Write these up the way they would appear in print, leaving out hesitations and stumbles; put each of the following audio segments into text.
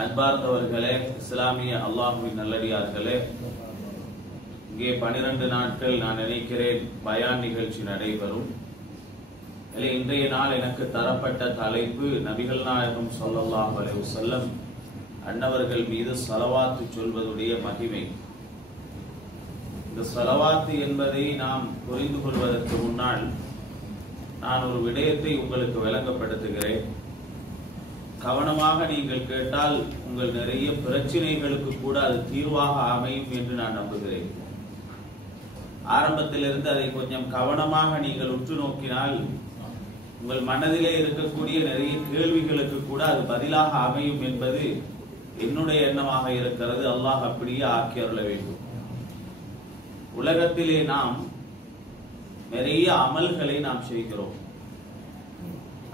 அன்பார்ந்தவர்களே, இஸ்லாமிய அல்லாஹ்வின் நல்லடியார்களே, இங்கே 12 நாட்கள் நான் நினைக்கிறேன் பயான் நிகழ்ச்சி நடைபெறும். இன்றைய நாள் எனக்கு தரப்பட்ட தலைப்பு நபிகள் நாயகம் ஸல்லல்லாஹு அலைஹி வஸல்லம் அன்னவர்கள் மீது ஸலவாத்து சொல்வதுடைய மகிமை. இந்த ஸலவாத்து என்பதை நாம் புரிந்து கொள்வதற்கு முன்னால் நான் ஒரு விடயத்தை உங்களுக்கு விளங்கப்படுத்துகிறேன். கவனமாக நீங்கள் கேட்டால் உங்கள் நிறைய பிரச்சனைகளுக்கு கூட அது தீர்வாக அமையும் என்று நான் நம்புகிறேன். ஆரம்பத்திலிருந்து அதை கொஞ்சம் கவனமாக நீங்கள் உற்று நோக்கினால் உங்கள் மனதிலே இருக்கக்கூடிய நிறைய கேள்விகளுக்கு கூட அது பதிலாக அமையும் என்பது என்னுடைய எண்ணமாக இருக்கிறது. அல்லாஹ் அப்படியே ஆக்கி அருள வேண்டும். உலகத்திலே நாம் நிறைய அமல்களை நாம் செய்கிறோம்.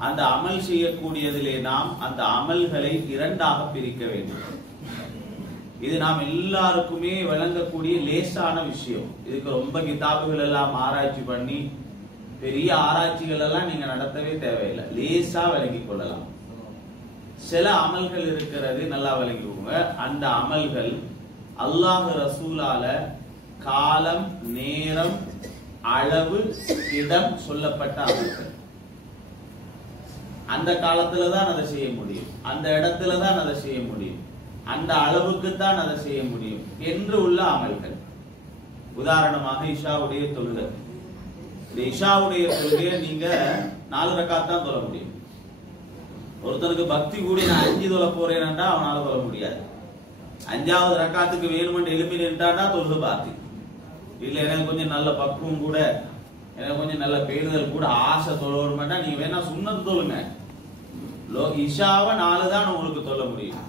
அந்த அமல் செய்யக்கூடியதிலே நாம் அந்த அமல்களை இரண்டாக பிரிக்க வேண்டும். இது நாம் எல்லாருக்குமே விளங்கக்கூடிய லேசான விஷயம். இதுக்கு ரொம்ப கிதாபுகள் எல்லாம் ஆராய்ச்சி பண்ணி பெரிய ஆராய்ச்சிகள் எல்லாம் நீங்க நடத்தவே தேவையில்லை, லேசா விளங்கிக் கொள்ளலாம். சில அமல்கள் இருக்கிறது, நல்லா விளங்கிக்கோங்க. அந்த அமல்கள் அல்லாஹ் ரசூலால காலம், நேரம், அளவு, இடம் சொல்லப்பட்ட அமல்கள். அந்த காலத்துல தான் அதை செய்ய முடியும், அந்த இடத்துல தான் அதை செய்ய முடியும், அந்த அளவுக்கு தான் அதை செய்ய முடியும் என்று உள்ள அமல்கள். உதாரணமாக இஷாவுடைய தொழுகை. இந்த இஷாவுடைய தொழுகையை நீங்க 4 ரக்காத் தான் தொழ முடியும். ஒருத்தனுக்கு பக்தி கூடி நான் 5 தொழ போறேன்டா அவனால தொழ முடியாது. 5வது ரக்காத்துக்கு வேணுமென்று எழுப்பி நின்றாண்டா தொழுகை பாத்தி இல்ல. எனக்கு கொஞ்சம் நல்ல பக்குவம் கூட, எனக்கு கொஞ்சம் நல்ல பேணுதல் கூட, ஆசை தொழணும்னா நீங்க வேணா சுன்னத்து தொழுங்க. இஷாவை 4 தான் உங்களுக்கு தொழ முடியும்.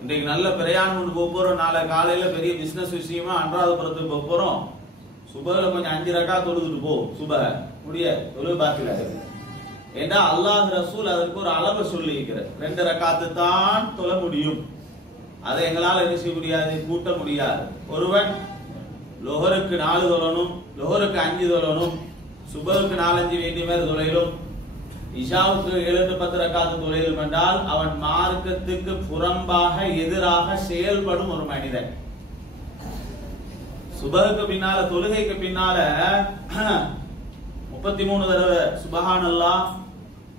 இன்றைக்கு நல்ல பிரயாணம் கொண்டு போக போறோம், நாளை காலையில பெரிய பிசினஸ் விஷயமா அன்றாதபுரத்துக்கு போக போறோம். சுபல கொஞ்சம் 5 ரக்காத் தொழுதுட்டு போ, சுப முடிய தொழு பாக்கல. ஏன்னா அல்லாஹ் ரசூல் அதற்கு ஒரு அளவு சொல்லி இருக்கிற 2 ரக்காத்து தான் தொழ முடியும். அதை எங்களால் என்ன செய்ய முடியாது, கூட்ட முடியாது. ஒருவன் லொஹருக்கு 4 தொழணும், லொஹருக்கு 5 தொழணும், சுபருக்கு 4-5 வேண்டிய மாதிரி தொலைலும், இஷாவுக்கு 7-10 ரக்காத்து தொலைலும் என்றால் அவன் மார்க்கத்துக்கு புறம்பாக எதிராக செயல்படும் ஒரு மனிதன். சுபஹுக்கு பின்னால, தொழுகைக்கு பின்னால 33 தடவை சுபஹானல்லாஹ்,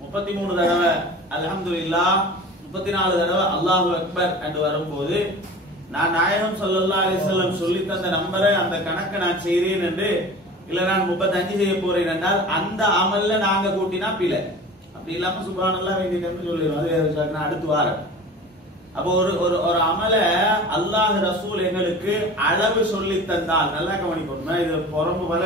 33 தடவை அல்ஹம்துலில்லாஹ், 34 தடவை அல்லாஹு அக்பர் என்று வரும்போது நான் நாயகம் ஸல்லல்லாஹு அலைஹி வஸல்லம் சொல்லி தந்த நம்பரை, அந்த கணக்கை நான் செய்கிறேன் என்று, இல்ல நான் 35 செய்ய போறேன் என்றால் அந்த அமல்ல நாங்க கூட்டினா பிழை. அப்படி இல்லாம சுப்ஹானல்லாஹ் வேண்டியதுன்னு சொல்லிடுவோம். அது வேற விஷயம், நான் அடுத்து வாரேன். அப்போ ஒரு அமல அல்லாஹ் ரசூல் எங்களுக்கு அளவு சொல்லி தந்தால் நல்லா கவனிக்கணும். இது புறம்பு வர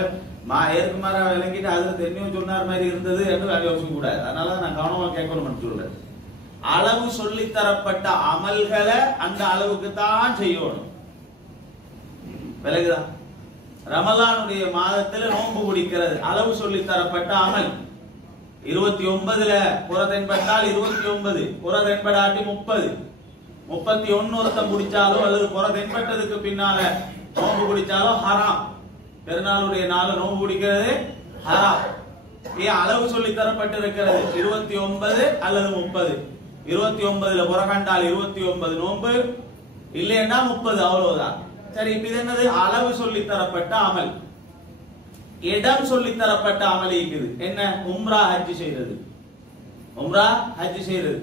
ஏற்குமாற விளங்கிட்டு அதுல தெரியும் சொன்னார் மாதிரி இருந்தது என்று யோசிக்க கூடாது. அதனால நான் கவனமா கேட்கணும்னு சொல்றேன். அளவு சொல்லி தரப்பட்ட அமல்களை அந்த அளவுக்கு தான் செய்யணும். விலகுதா? ரமலானுடைய மாதத்துல நோன்பு பிடிக்கிறது அளவு சொல்லி தரப்பட்ட அமல். 29ல புற தென்பட்டால் 29, புற தென்படாட்டி 30, 31 ஒருத்தம் பிடிச்சாலும் அல்லது புற தென்பட்டதுக்கு பின்னால நோன்பு பிடிச்சாலும் ஹராம். பெருநாளுடைய நாள் நோன்பு பிடிக்கிறது ஹராம். ஏன்? அளவு சொல்லி தரப்பட்டு இருக்கிறது 29 அல்லது 30. 29ல புறக்கண்டால் 29 நோன்பு, இல்லைன்னா 30, அவ்வளவுதான். சரி, இப்ப இது என்னது? அளவு சொல்லி தரப்பட்ட அமல். இடம் சொல்லி தரப்பட்ட அமல் இருக்குது. என்ன? உம்ரா, ஹஜ் செய்யறது. உம்ரா, ஹஜ் செய்யறது.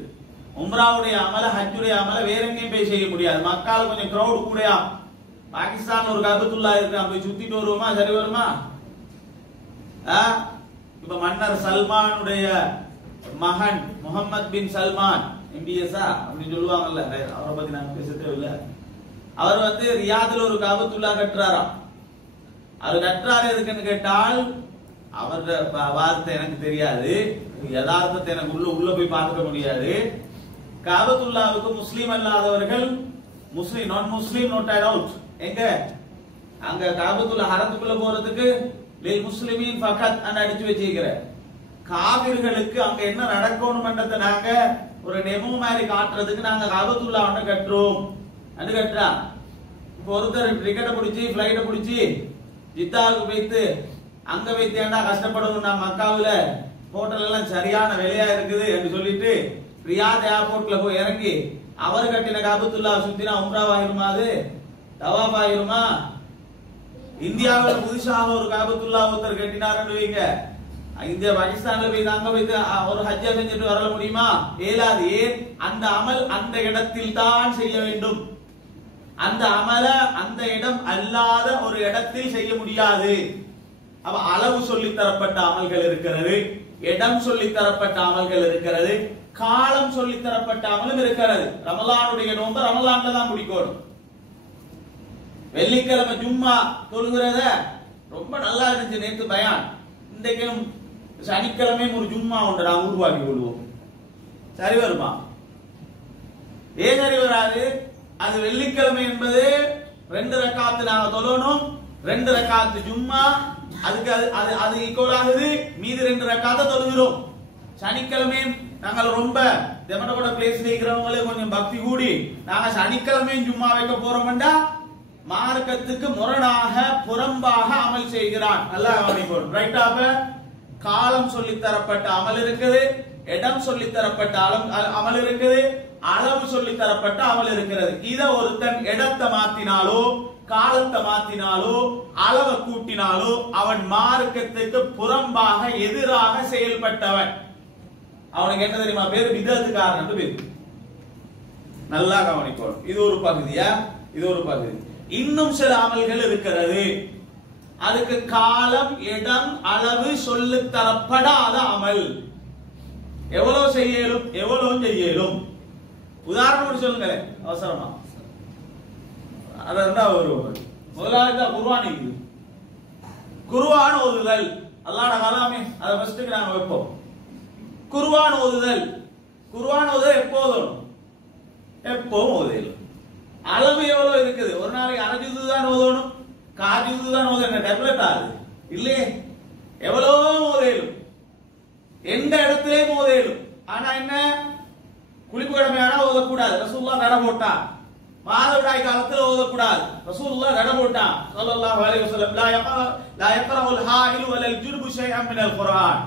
உம்ராவுடைய அமல, ஹஜ்ஜுடைய அமல வேற எங்கேயும் போய் செய்ய முடியாது. மக்கால கொஞ்சம் கிரௌட் கூடயா, பாகிஸ்தான் ஒரு கபத்துல்லா இருக்கு, போய் சுத்திட்டு வருவோமா? சரி வருமா? இப்ப மன்னர் சல்மானுடைய மகன் முகமது பின் சல்மான், எம்பிஎஸ்ஆ அப்படின்னு சொல்லுவாங்கல்ல, அவரை பத்தி நான் பேசவே இல்லை. அவர் ரியாதுல ஒரு காபத்துல்லா கட்டுறாராம். அவர் கட்டுறாரு எதுக்குன்னு கேட்டால், அவருடைய வார்த்தை எனக்கு தெரியாது, யதார்த்தத்தை எனக்கு உள்ள போய் பார்க்க முடியாது. காபத்துல்லாவுக்கு முஸ்லீம் அல்லாதவர்கள், முஸ்லீம் நான் முஸ்லீம் நோட் அவுட், எங்க அங்க காபத்துல்லா ஹரத்துக்குள்ள போறதுக்கு முஸ்லிமின் ஃபகத் அடிச்சு வச்சிருக்கிற காவிர்களுக்கு அங்க என்ன நடக்கணும்ன்றத நாங்க ஒரு டெமோ மாதிரி காட்டுறதுக்கு நாங்க காபத்துல்லா கட்டுறோம் அது கட்டுறா. இப்போ ஒருத்தர் டிக்கெட்டை பிடிச்சி பிளைட்டை பிடிச்சி ஜித்தாவுக்கு போய்த்து அங்க வைத்தேன்டா கஷ்டப்படணும், நான் மக்காவுல ஹோட்டல் எல்லாம் சரியான விலையா இருக்குது என்று சொல்லிட்டு ரியாத் ஏர்போர்ட்ல போய் இறங்கி அவர் கட்டின காபத்துல்லா சுத்தினா உம்ராவாயிருமா? அது தவாஃபாயிருமா? இந்தியாவில் புதுசாக ஒரு காபத்துல்லா ஒருத்தர் கட்டினாருன்னு வைங்க, இந்தியா பாகிஸ்தான்ல போய் அங்க போய் ஒரு ஹஜ்ஜா செஞ்சுட்டு வர முடியுமா? ஏலாது. ஏன்? அந்த அமல் அந்த இடத்தில் தான் செய்ய வேண்டும். அந்த அமல அந்த இடம் அல்லாத ஒரு இடத்தில் செய்ய முடியாது. அப்ப அளவு சொல்லி தரப்பட்ட அமல்கள் இருக்கிறது, இடம் சொல்லி தரப்பட்ட அமல்கள் இருக்கிறது, காலம் சொல்லி தரப்பட்ட அமலும் இருக்கிறது. ரமலானுடைய நோன்பு ரமலான்ல தான் முடிக்கணும். வெள்ளிக்கிழமை ஜும்மா தொழுகிறத ரொம்ப நல்லா இருந்துச்சு நேற்று பயான். இன்றைக்கும் சனிக்கிழமையும் ஒரு ஜும்மா உண்டு நாங்க உருவாக்கி கொள்வோம். சரி வருமா? ஏன் சரி வராது? அது வெள்ளிக்கிழமை என்பது 2 ரக்காத்து நாங்க தொழணும், 2 ரக்காத்து ஜும்மா, அதுக்கு அது ஈக்குவல் ஆகுது. மீதி 2 ரக்காத்தை தொழுகிறோம். சனிக்கிழமையும் நாங்கள் ரொம்ப தெமட்டோட பிளேஸ் இருக்கிறவங்களே கொஞ்சம் பக்தி கூடி நாங்க சனிக்கிழமையும் ஜும்மா வைக்க போறோம்டா மார்க்கத்துக்கு முரணாக புறம்பாக அமல் செய்கிறான். நல்லா கவனிக்கணும். ரைட்டாக காலம் சொல்லி தரப்பட்ட அமல் இருக்குது, இடம் சொல்லி தரப்பட்ட அமல் இருக்குது, அளவு சொல்லி தரப்பட்ட அமல் இருக்கிறது. இத ஒருத்தன் இடத்தை மாத்தினாலோ காலத்தை மாத்தினாலோ அளவை கூட்டினாலோ அவன் மார்க்கத்துக்கு புறம்பாக எதிராக செயல்பட்டவன். அவனுக்கு என்ன தெரியுமா பேரு? விதத்துக்காரன் பேரு. நல்லா கவனிக்கணும். இது ஒரு பகுதியா? இது ஒரு பகுதி. இன்னும் சில அமல்கள் இருக்கிறது, அதுக்கு காலம் இடம் அளவு சொல்லி தரப்படாத அமல். எவ்வளவு செய்யலும் எவ்வளவு செய்யலும். உதாரணம் சொல்லுங்க அவசரமா. முதலாவது குர்ஆன் இருக்குது. குர்ஆன் ஓதுதல் அல்லாஹ்வுடைய கலாமே, அதை ஃபர்ஸ்ட்க்கு நாங்க வைப்போம். குர்ஆன் ஓதுதல், குர்ஆன் ஓதுதல் எப்போதும் எப்பவும் ஓதலும். அளவு எவ்வளவு இருக்குது? ஒரு நாளைக்கு 1/2 ஜுது தான் ஓதணும், 1/4 ஜுது தான் ஓதணும். டெப்லெட் ஆகுது இல்லையே? எவ்வளவு ஓதலும், எந்த இடத்திலேயும் ஓதலும். ஆனா என்ன? குளிப்பு கடமையானா ஓதக்கூடாது, ரசூலுல்லாஹ் தடை போட்டா. மாதவிடாய் காலத்துல ஓதக்கூடாது, ரசூலுல்லாஹ் தடை போட்டா ஸல்லல்லாஹு அலைஹி வஸல்லம். லா யக்ரஹுல் ஹாயிலு வலல் ஜுனுபு ஷைஅன் மினல் குர்ஆன்.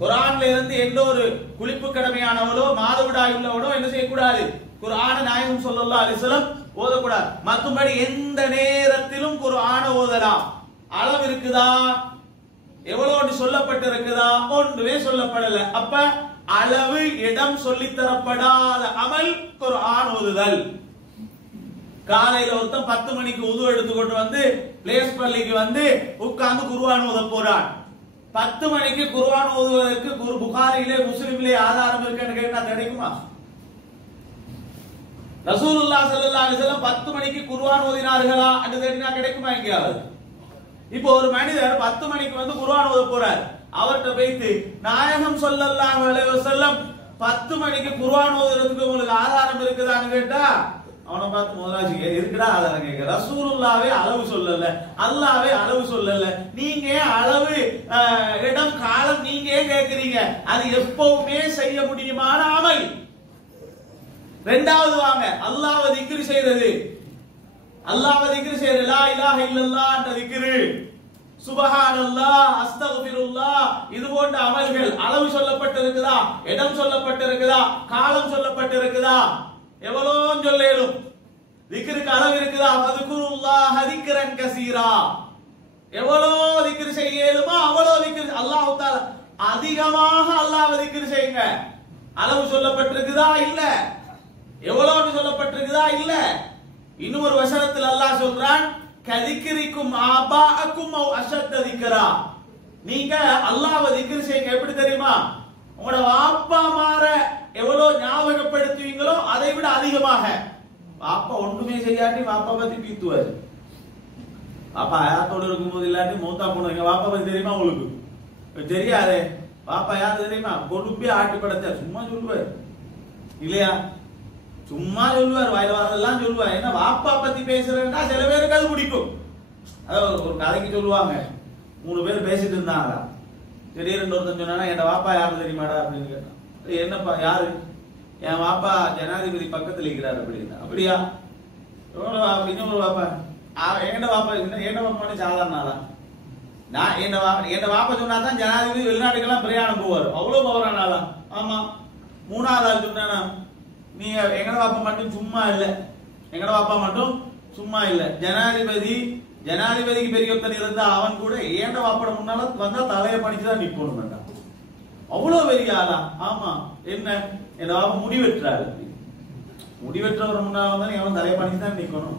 குர்ஆன்ல இருந்து எந்த ஒரு குளிப்பு கடமையானவளோ மாதவிடாய் உள்ளவனோ என்ன செய்யக்கூடாது? குர்ஆன நாயகம் ஸல்லல்லாஹு அலைஹி வஸல்லம் ஓதக்கூடாது. மத்தபடி எந்த நேரத்திலும் குர்ஆன ஓதலாம். அளவு இருக்குதா? எவ்வளவு சொல்லப்பட்டிருக்குதா? ஒன்றுமே சொல்லப்படல. அப்ப அளவு இடம் சொல்லித்தரப்படாத அமல் குர்ஆன் ஓதுதல். காலையில ஒருத்தன் 10 மணிக்கு உது எடுத்துக்கொண்டு வந்து பிளேஸ் பள்ளிக்கு வந்து உட்கார்ந்து குர்ஆன் ஓத போறான். 10 மணிக்கு குர்ஆன் ஓதுவதற்கு புகாரியிலே முஸ்லிமிலே ஆதாரம் இருக்குன்னு கேட்டா கிடைக்குமா? ரசூலுல்லாஹ் ஸல்லல்லாஹு அலைஹி வஸல்லம் 10 மணிக்கு குர்ஆன் ஓதினார்களா என்று தேடினா கிடைக்குமா எங்கேயாவது? இப்போ ஒரு மனிதர் 10 மணிக்கு வந்து குர்ஆன் ஓத போறார். அவர்கிட்ட போயிட்டு நாயகம் ஸல்லல்லாஹு அலைஹி வஸல்லம் 10 மணிக்கு குர்ஆன் ஓதுறதுக்கு உங்களுக்கு ஆதாரம் இருக்குதான்னு கேட்டா அவனை பார்த்து முதலாச்சு இருக்குடா ஆதாரம் கேட்க. ரசூலுல்லாவே அளவு சொல்லல, அல்லாஹ்வே அளவு சொல்லல, நீங்க அளவு இடம் காலம் நீங்க ஏன் கேட்கிறீங்க? அது எப்பவுமே செய்ய முடியுமான அமல். ரெண்டாவது வாங்க, அல்லாஹ்வை திக்ர் செய்யறது. அல்லாஹ்வை திக்ர் செய்யறது லா இலாஹ இல்லல்லாஹ் என்ற திக்ர், சுப்ஹானல்லாஹ், அஸ்தக்ஃபிருல்லாஹ், இது போன்ற அமல்கள் அளவு சொல்லப்பட்டிருக்குதா? இடம் சொல்லப்பட்டிருக்குதா? காலம் சொல்லப்பட்டிருக்குதா? எவ்வளவு சொல்லேலும். திக்ருக்கு அளவு இருக்குதா? வذ்குருல்லாஹ திக்ரன் கஸீரா. எவ்வளவு திக்ர் செய்யலுமோ அவ்வளவு திக்ர். அல்லாஹ் தஆலா அதிகமாக அல்லாஹ்வை திக்ர் செய்யுங்க. அளவு சொல்லப்பட்டிருக்குதா? இல்ல. எவ்வளவு சொல்லப்பட்டிருக்குதா? இல்ல. இன்னும் ஒரு வசனத்தில் அல்லாஹ் சொல்றான், கதிக்ரிக்கும் ஆபாஅக்கும் அவ் அஷத்த திக்ரா. நீங்க அல்லாஹ்வை திக்ர் செய்யுங்க. எப்படி தெரியுமா? உங்களோட வாப்பா மார எவ்வளவு ஞாபகப்படுத்துவீங்களோ அதை விட அதிகமாக. பாப்பா ஒன்றுமே செய்யாட்டி பாப்பா பத்தி பீத்துவாரு. பாப்பா ஆயத்தோடு இருக்கும்போது இல்லாட்டி மூத்தா போன எங்க பாப்பா பத்தி தெரியுமா உங்களுக்கு? தெரியாது. பாப்பா யாரு தெரியுமா? கொழுப்பி ஆட்டி படத்த சும்மா சொல்லுவாரு இல்லையா? சும்மா சொல்லுவார், வாயில வரதெல்லாம் சொல்லுவார். ஏன்னா பாப்பா பத்தி பேசுறேன்னா சில பேருக்கு அது பிடிக்கும். ஒரு கதைக்கு சொல்லுவாங்க, 3 பேர் பேசிட்டு இருந்தாங்க. திடீர்னு ஒருத்தன் சொன்னா என் வாப்பா யாரு தெரியுமாடா அப்படின்னு கேட்டான். என்னப்பா யாரு? என் வாப்பா ஜனாதிபதி பக்கத்தில் இருக்கிறார் அப்படின்னா. அப்படியா? இன்னொரு வாப்பா என்கிட்ட வாப்பா என்ன வாப்பான்னு சாதாரண ஆளா? நான் என் வாப்பா சொன்னாதான் ஜனாதிபதி வெளிநாட்டுக்கெல்லாம் பிரயாணம் போவார், அவ்வளவு பவரான ஆளா? ஆமா. 3வது ஆள் சொன்னா நீங்க எங்கட பாப்பா மட்டும் சும்மா இல்ல, எங்கட பாப்பா மட்டும் சும்மா இல்ல. ஜனாதிபதிக்கு பெரிய ஒருத்தன் இருந்தா அவன் கூட ஏண்ட வாப்பட முன்னால வந்தா தலைய பணிச்சுதான் நிப்பணும் வேண்டாம். அவ்வளவு பெரிய ஆளா? ஆமா. என்ன என் வாப்பா முடிவெட்டுறாரு. முடிவெற்றவர் முன்னால வந்தா அவன் தலைய பணிச்சுதான் நிக்கணும்.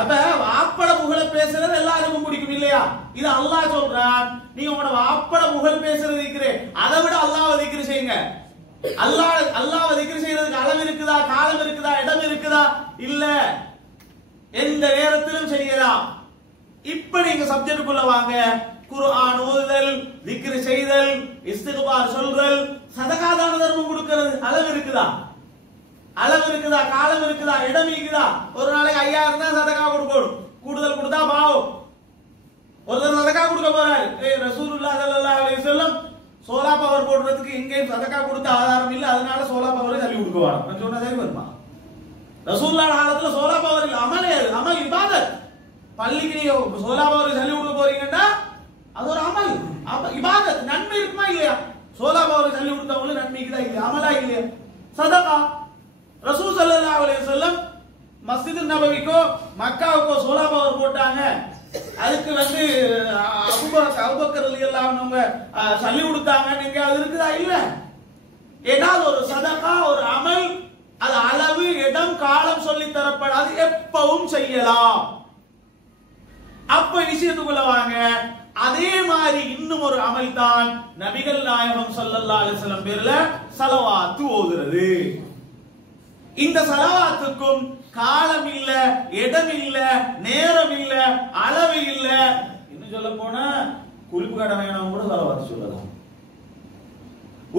அப்ப வாப்பட புகழ பேசுறது எல்லாருக்கும் பிடிக்கும் இல்லையா? இது அல்லாஹ் சொல்றான். நீங்க உங்களோட வாப்பட புகழ் பேசுறது இருக்கிறே, அதை விட அல்லாஹ்வை திக்ர் செய்யுங்க. அல்லாஹ்வை திக்ர் செய்யறதுக்கு அளவு இருக்குதா, காலம் இருக்குதா, இடம் இருக்குதா? இல்ல, எந்த நேரத்திலும் செய்யலாம். இப்ப நீங்க சப்ஜெக்டுக்குள்ள வாங்க. குர்ஆன் ஓதுதல், திக்ர் செய்தல், இஸ்திக்பார் சொல்றல், சதகா தான தர்மம் கொடுக்கிறது அளவு இருக்குதா? அளவு இருக்குதா, காலம் இருக்குதா, இடம் இருக்குதா? ஒரு நாளைக்கு 5000 தான் சதகா கொடுக்கணும், கூடுதல் கொடுத்தா பாவம். ஒருத்தர் சதகா கொடுக்க போறாரு, ரசூலுல்லாஹி ஸல்லல்லாஹு அலைஹி வஸல்லம் சோலா பவர் போடுறதுக்கு எங்கேயும் சதகா கொடுத்த ஆதாரம் இல்ல, அதனால சோலா பவரை தள்ளி கொடுக்குவாங்க சொன்னா சரி வருமா? ரசூலுல்லாஹ் காலத்துல சோலா பவர் இல்ல, அமல் இபாதத். பள்ளிக்கு நீங்க சோலா பவர் தள்ளி கொடுக்க போறீங்கன்னா அது ஒரு அமல், இபாதத். நன்மை இருக்குமா இல்லையா? சோலா பவர் தள்ளி கொடுத்தவங்களுக்கு நன்மைக்குதா இல்லையா? அமலா இல்லையா? சதகா. ரசூல் ஸல்லல்லாஹு அலைஹி வஸல்லம் மஸ்ஜித் நபவிக்கோ மக்காவுக்கோ சோலா பவர் போட்டாங்க. அதுக்கு அபூபக்கர் ரலியல்லாஹு அன்ஹு சல்லி கொடுத்தாங்க. நீங்க அது இருக்குதா? இல்ல. ஏதாவது ஒரு சதகா, ஒரு அமல், அது அளவு, இடம், காலம் சொல்லி தரப்படாது, எப்பவும் செய்யலாம். அப்ப விஷயத்துக்குள்ள வாங்க. அதே மாதிரி இன்னும் ஒரு அமல் தான் நபிகள் நாயகம் ஸல்லல்லாஹு அலைஹி வஸல்லம் பேர்ல ஸலவாத் ஓதுறது. இந்த ஸலவாத்துக்கும் காலம் இல்ல, இடம் இல்ல, நேரம் இல்ல, அளவு இல்ல. இன்னும் சொல்ல போனா குறிப்பு கடமையானவங்க கூட ஸலவாத் சொல்லலாம்.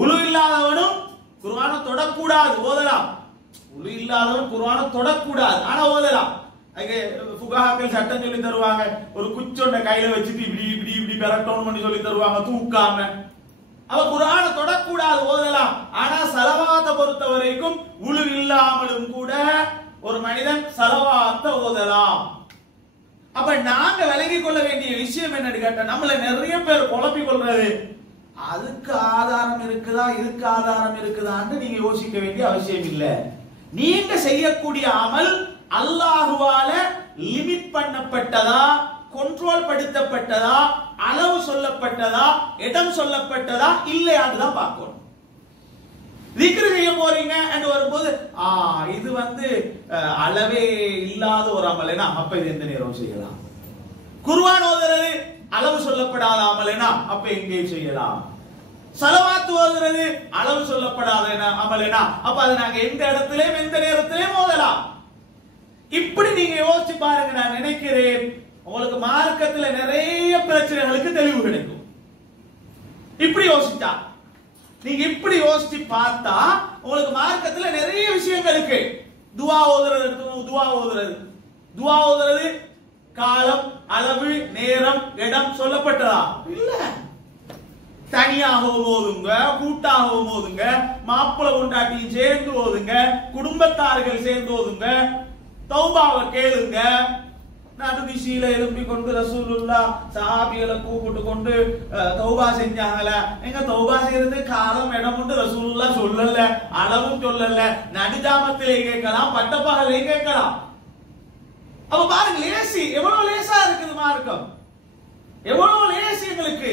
உலு இல்லாதவனும் குர்ஆனை தொடக்கூடாது, ஓதலாம். உலு இல்லாதவன் குர்ஆனை தொடக்கூடாது, ஆனா ஓதலாம். அங்கே ஃபுகஹாக்கள் சட்டம் சொல்லி தருவாங்க. ஒரு குச்சொண்ட கையில வச்சுட்டு இப்படி இப்படி இப்படி பெரட்டணும் பண்ணி சொல்லி தருவாங்க, தூக்காம. அவ குர்ஆனை தொடக்கூடாது, ஓதலாம். ஆனா ஸலவாத்தை பொறுத்த வரைக்கும் உலு இல்லாமலும் கூட ஒரு மனிதன் ஸலவாத்தை ஓதலாம். அப்ப நாங்க விளங்கிக் கொள்ள வேண்டிய விஷயம் என்னன்னு கேட்டா, நம்மள நிறைய பேர் குழப்பி கொள்றது, அதுக்கு ஆதாரம் இருக்குதா, இதுக்கு ஆதாரம் இருக்குதான்னு நீங்க யோசிக்க வேண்டிய அவசியம் இல்ல. நீங்க செய்யக்கூடிய அமல் அல்லாஹுவால லிமிட் பண்ணப்பட்டதா, கண்ட்ரோல் படுத்தப்பட்டதா, அளவு சொல்லப்பட்டதா, இடம் சொல்லப்பட்டதா இல்லையான்னு தான் பார்க்கணும். திக்ர் செய்ய போறீங்க என்று வரும்போது இது அளவே இல்லாத ஒரு அமல்னா அப்ப இது எந்த நேரம் செய்யலாம். குர்ஆன் ஓதுறது அளவு சொல்லப்படாத அமல்னா அப்ப எங்கேயும் செய்யலாம். ஸலவாத் ஓதுறது அளவு சொல்லப்படாத அமல்னா அப்ப அது நாங்க எந்த இடத்திலேயும் எந்த நேரத்திலேயும் ஓதலாம். இப்படி நீங்க யோசிச்சு பாருங்க. நான் நினைக்கிறேன் உங்களுக்கு மார்க்கத்துல நிறைய பிரச்சனைகளுக்கு தெளிவு கிடைக்கும். இப்படி யோசிச்சா, நீங்க இப்படி யோசிச்சு பார்த்தா உங்களுக்கு மார்க்கத்துல நிறைய விஷயங்கள் இருக்கு. துஆ ஓதுறது, துஆ ஓதுறது காலம், அளவு, நேரம், இடம் சொல்லப்பட்டதா? இல்ல. தனியாகவும் ஓதுங்க, கூட்டாகவும் ஓதுங்க, மாப்பிள்ளை கொண்டாட்டியும் சேர்ந்து ஓதுங்க, குடும்பத்தார்கள் சேர்ந்து ஓதுங்க, தௌபாவை கேளுங்க. நடுநிசையில எழுப்பி கொண்டு ரசூலுல்லாஹ் சஹாபிகளை கூப்பிட்டு கொண்டு தௌபா செஞ்சாங்கல. எங்க தௌபா செய்யறது காலம், இடம் உண்டு ரசூலுல்லாஹ் சொல்லல, அளவும் சொல்லல. நடுஜாமத்திலே கேட்கலாம், பட்டப்பகலே கேட்கலாம். அப்ப பாருங்க, லேசி எவ்வளவு லேசா இருக்குது மார்க்கம், எவ்வளவு லேசி எங்களுக்கு.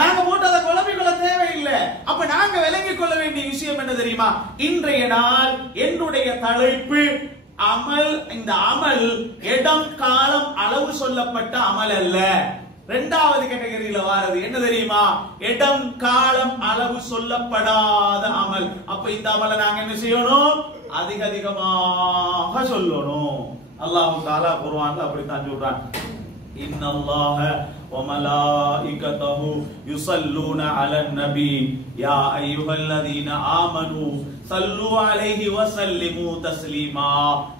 நாங்க போட்டு அதை குழப்பிக் கொள்ள தேவையில்லை. அப்ப நாங்க விளங்கிக் கொள்ள வேண்டிய விஷயம் என்ன தெரியுமா? இன்றைய நாள் என்னுடைய தலைப்பு அமல். இந்த அமல் இடம், காலம், அளவு சொல்லப்பட்ட அமல் அல்ல. இரண்டாவது கேட்டகரியில வாரது என்ன தெரியுமா? இடம், காலம், அளவு சொல்லப்படாத அமல். அப்ப இந்த அமலை நாங்க என்ன செய்யணும்? அதிகமாக சொல்லணும். அல்லாஹ் தஆலா குர்ஆன்ல அப்படித்தான் சொல்றான். இன்னல்லாஹ வ மலாயிகத்தஹு யுஸல்லூன அலன் நபி யா அய்யுஹல்லதீன ஆமனூ ஸல்லு அலைஹி வ ஸல்லிமு தஸ்லீமா.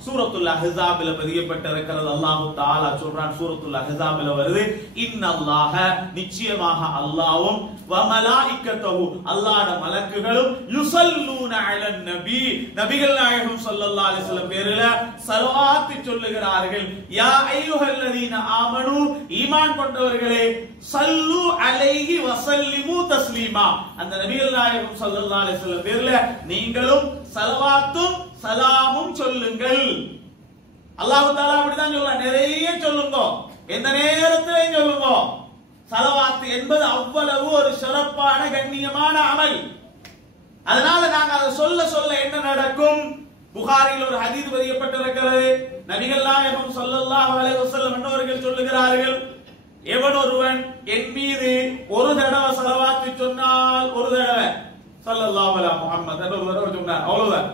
சூரத்துல் அஹ்ஸாபில பதியப்பட்டிருக்கிறது. அல்லாஹ் தஆலா சொல்றான், சூரத்துல் அஹ்ஸாபில வருது, இன்னல்லாஹ நிச்சயமாக அல்லாஹ்வும் வ மலாயிகத்துஹு அல்லாஹ்வுடைய மலக்குகளும் யுஸல்லூன அலன் நபி நபிகள் நாயகம் ஸல்லல்லாஹு அலைஹி வஸல்லம் பேரில் ஸலவாத் சொல்லுகிறார்கள். யா அய்யுஹல்லதீன ஆமனு ஈமான் கொண்டவர்களே ஸல்லு அலைஹி வஸல்லிமு தஸ்லீமா அந்த நபிகள் நாயகம் ஸல்லல்லாஹு அலைஹி வஸல்லம் பேரில் நீங்களும் ஸலவாத்தும் சலாமும் சொல்லுங்கள். அல்லாஹ் தஆலா அப்படிதான் சொல்றான், நிறைய சொல்லுங்க, எந்த நேரத்திலையும் சொல்லுங்க. ஸலவாத் என்பது அவ்வளவு ஒரு சிறப்பான கண்ணியமான அமல். அதனால நாங்க அதை சொல்ல சொல்ல என்ன நடக்கும்? புகாரில் ஒரு ஹதீஸ் பதியப்பட்டிருக்கிறது. நபிகள் நாயகம் ஸல்லல்லாஹு அலைஹி வஸல்லம் என்பவர்கள் சொல்லுகிறார்கள், எவன் ஒருவன் என் மீது ஒரு தடவை ஸலவாத் சொன்னால், ஒரு தடவை ஸல்லல்லாஹு அலைஹி முஹம்மது என்று ஒரு தடவை சொன்னார், அவ்வளவுதான்.